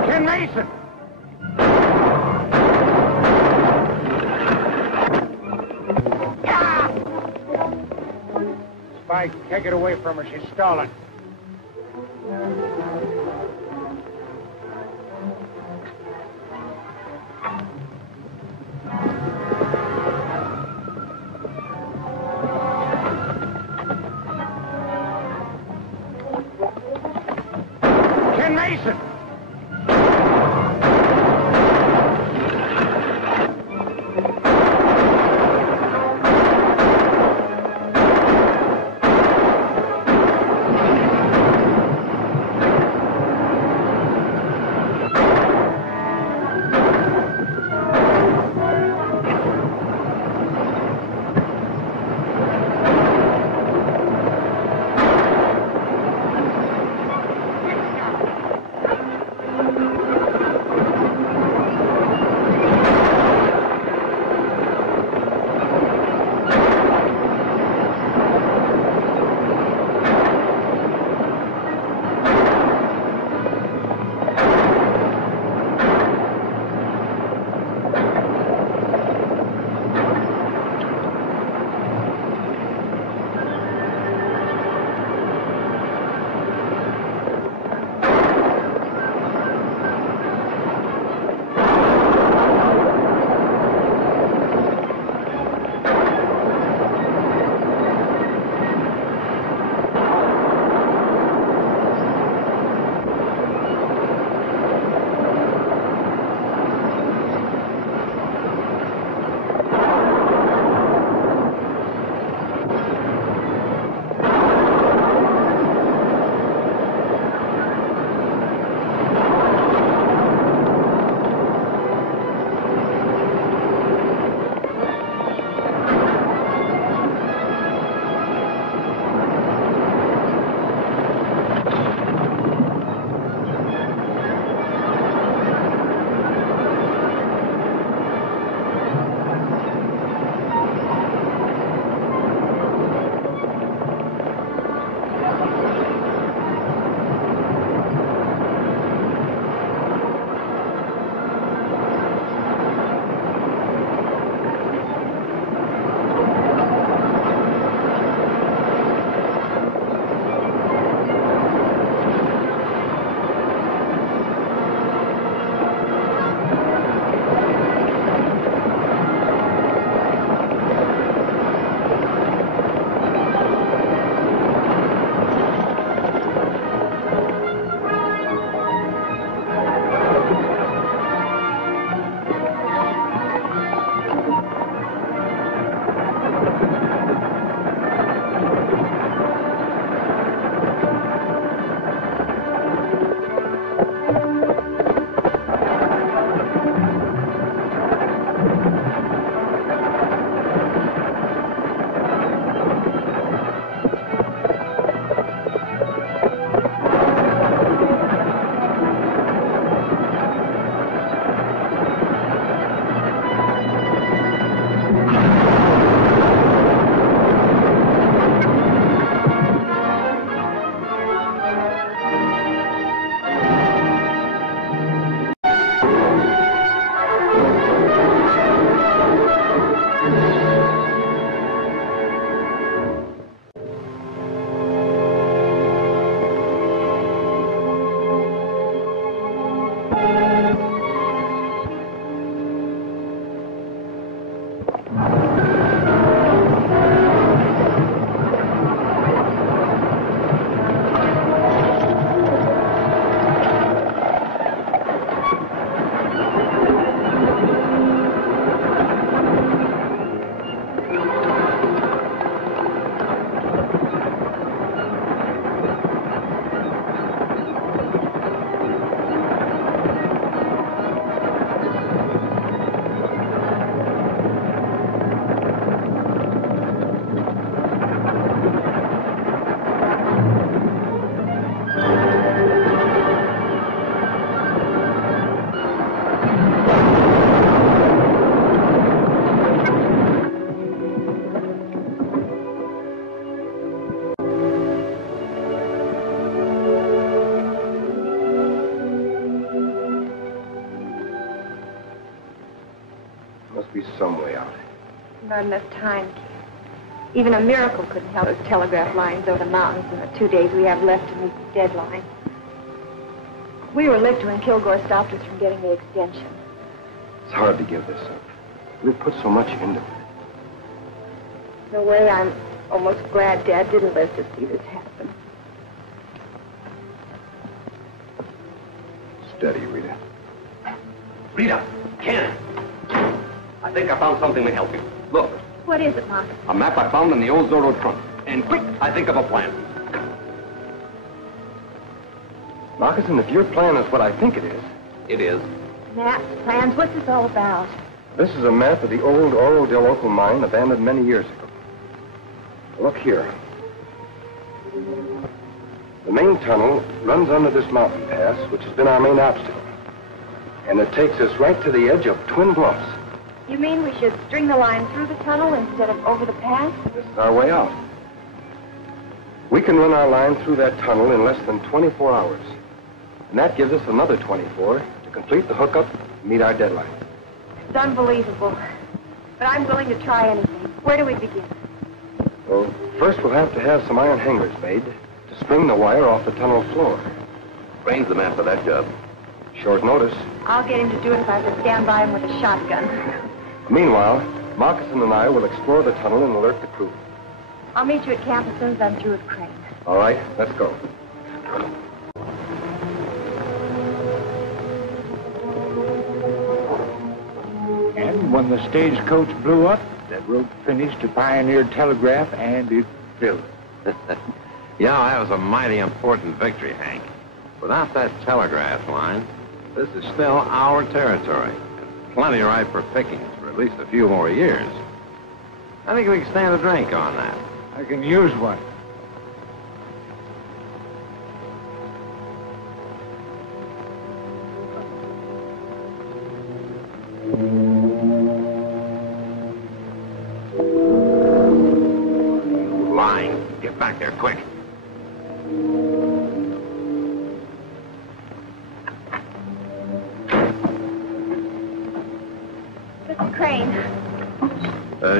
Ken Mason! Spike, take it away from her. She's stalling. Ken Mason! Must be some way out. Not enough time, kid. Even a miracle couldn't help us telegraph lines over the mountains in the 2 days we have left to meet the deadline. We were licked when Kilgore stopped us from getting the extension. It's hard to give this up. We've put so much into it. In a way, I'm almost glad Dad didn't live to see this happen. Steady, Rita. Rita, Ken. I think I found something to help you. Look, What is it, Mark? a map I found in the old Zorro trunk. And quick, I think of a plan. Moccasin, if your plan is what I think it is... It is. Maps, plans, what's this all about? This is a map of the old Oro del Oco mine abandoned many years ago. Look here. The main tunnel runs under this mountain pass, which has been our main obstacle. And it takes us right to the edge of Twin Bluffs. You mean we should string the line through the tunnel instead of over the pass? This is our way out. We can run our line through that tunnel in less than 24 hours. And that gives us another 24 to complete the hookup and meet our deadline. It's unbelievable. But I'm willing to try anything. Where do we begin? Well, first we'll have to have some iron hangers made to string the wire off the tunnel floor. Rain's the man for that job. Short notice. I'll get him to do it if I have to stand by him with a shotgun. Meanwhile, Moccasin and I will explore the tunnel and alert the crew. I'll meet you at camp as soon as I'm through with Crane. All right, let's go. And when the stagecoach blew up, that road finished a pioneer telegraph, and it filled it. Yeah, that was a mighty important victory, Hank. Without that telegraph line, this is still our territory. And plenty ripe for pickings for at least a few more years. I think we can stand a drink on that. I can use one. You lying. Get back there quick. Mr. Crane,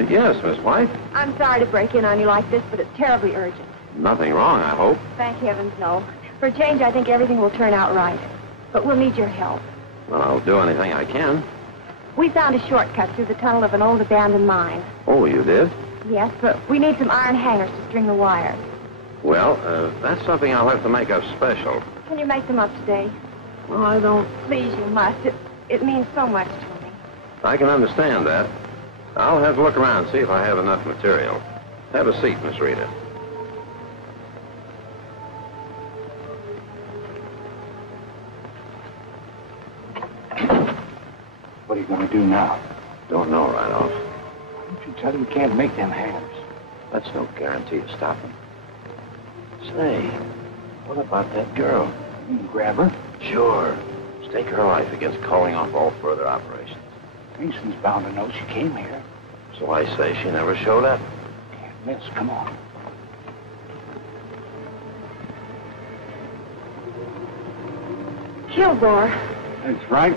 Yes, Miss White. I'm sorry to break in on you like this, but it's terribly urgent. Nothing wrong, I hope. Thank heavens, no. For a change, I think everything will turn out right. But we'll need your help. Well, I'll do anything I can. We found a shortcut through the tunnel of an old abandoned mine. Oh, you did? Yes, but we need some iron hangers to string the wires. Well, that's something I'll have to make up special. Can you make them up today? Well, I don't... Please, you must. It means so much to me. I can understand that. I'll have to look around and see if I have enough material. Have a seat, Miss Rita. What are you going to do now? Don't know right off. Why don't you tell her you can't make them hangers? That's no guarantee of stopping. Say, what about that girl? You can grab her. Sure. Stake her life against calling off all further operations. Mason's bound to know she came here. So I say she never showed up. Can't miss. Come on. Kilgore. That's right.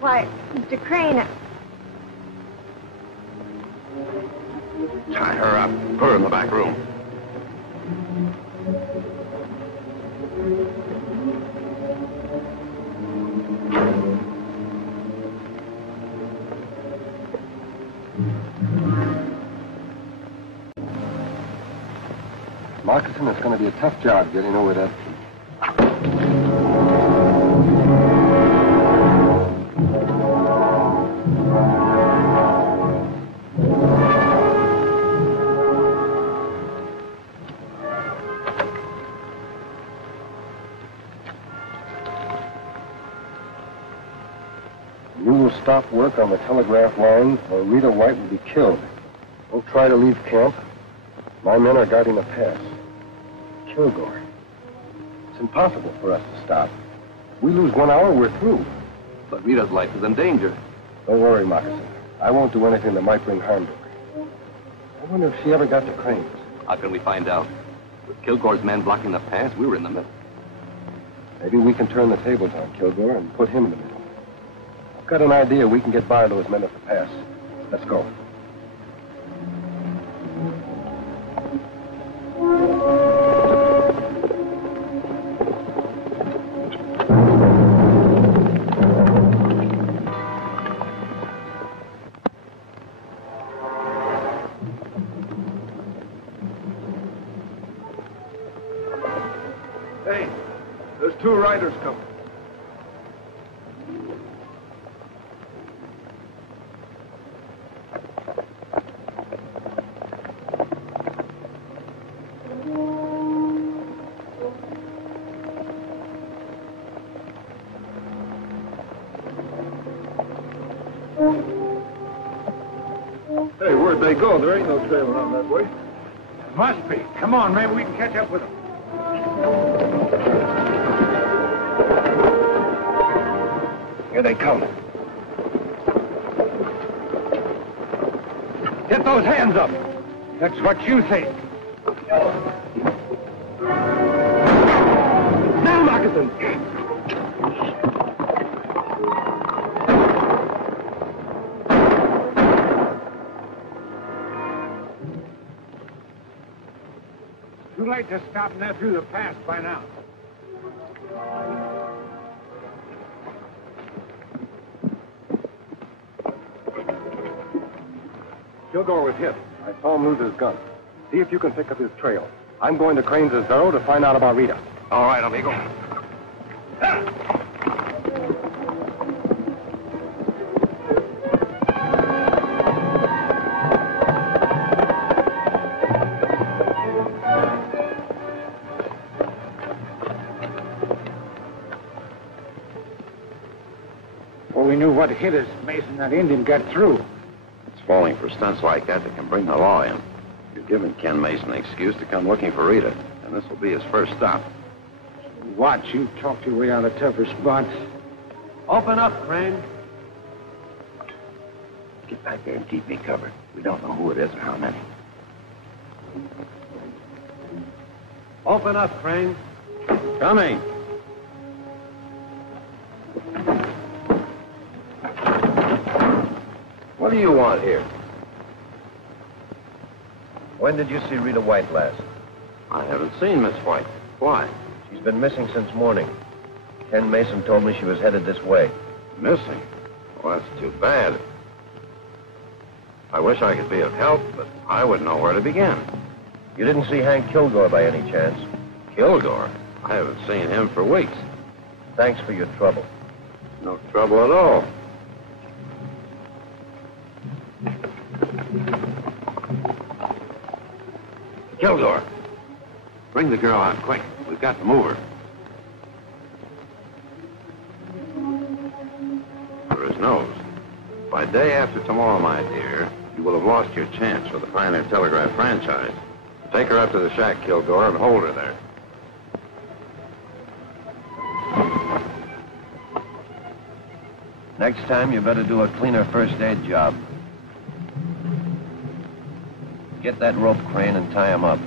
Why, Mr. Crane... Tie her up. Put her in the back room. Moccasin, it's going to be a tough job getting over that peak. You will stop work on the telegraph line, or Rita White will be killed. Don't try to leave camp. My men are guarding the pass. Kilgore. It's impossible for us to stop. If we lose 1 hour, we're through. But Rita's life is in danger. Don't worry, Moccasin. I won't do anything that might bring harm to her. I wonder if she ever got to Crane's. How can we find out? With Kilgore's men blocking the pass, we were in the middle. Maybe we can turn the tables on Kilgore and put him in the middle. I've got an idea we can get by those men at the pass. Let's go. Hey, there's 2 riders coming. Hey, where'd they go? There ain't no trail around that way. Must be. Come on, maybe we can catch up with them. Here they come. Get those hands up. That's what you think. Now, Moccasin. Too late to stop them. They're through the pass by now. Kilgore was hit. I saw him lose his gun. See if you can pick up his trail. I'm going to Crane's Zorro to find out about Rita. All right, amigo. Well, we knew what hit us, Mason. That Indian got through. It's falling for stunts like that can bring the law in. You've given Ken Mason an excuse to come looking for Rita, and this will be his first stop. Watch, you talked your way out of tougher spots. Open up, Crane. Get back there and keep me covered. We don't know who it is or how many. Open up, Crane. Coming. What do you want here? When did you see Rita White last? I haven't seen Miss White. Why? She's been missing since morning. Ken Mason told me she was headed this way. Missing? Well, that's too bad. I wish I could be of help, but I wouldn't know where to begin. You didn't see Hank Kilgore by any chance? Kilgore? I haven't seen him for weeks. Thanks for your trouble. No trouble at all. Kilgore, bring the girl out quick. We've got to move her. For his nose. By day after tomorrow, my dear, you will have lost your chance for the Pioneer Telegraph franchise. Take her up to the shack, Kilgore, and hold her there. Next time, you better do a cleaner first aid job. Get that rope, Crane, and tie him up.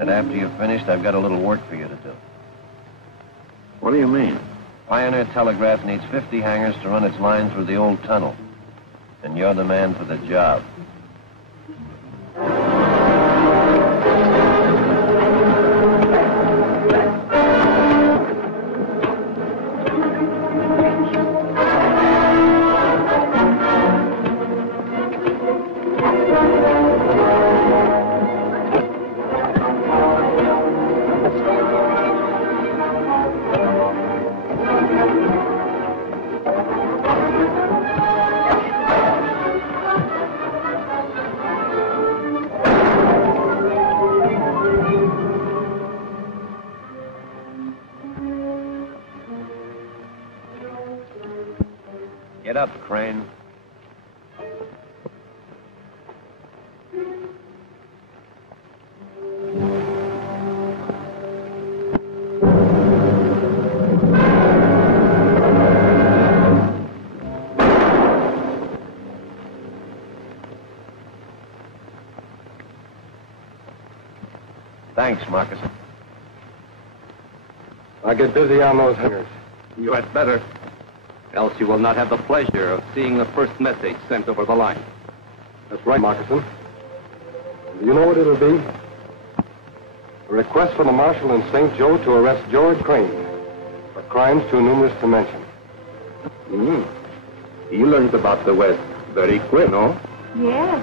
And after you've finished, I've got a little work for you to do. What do you mean? Pioneer Telegraph needs 50 hangers to run its line through the old tunnel. And you're the man for the job. Get up, Crane. Thanks, Moccasin. I'll get busy on those hangers. You had better. Else you will not have the pleasure of seeing the first message sent over the line. That's right, Moccasin. Do you know what it'll be? A request from the marshal in St. Joe to arrest George Crane for crimes too numerous to mention. You learned about the West very quick, no? Yes.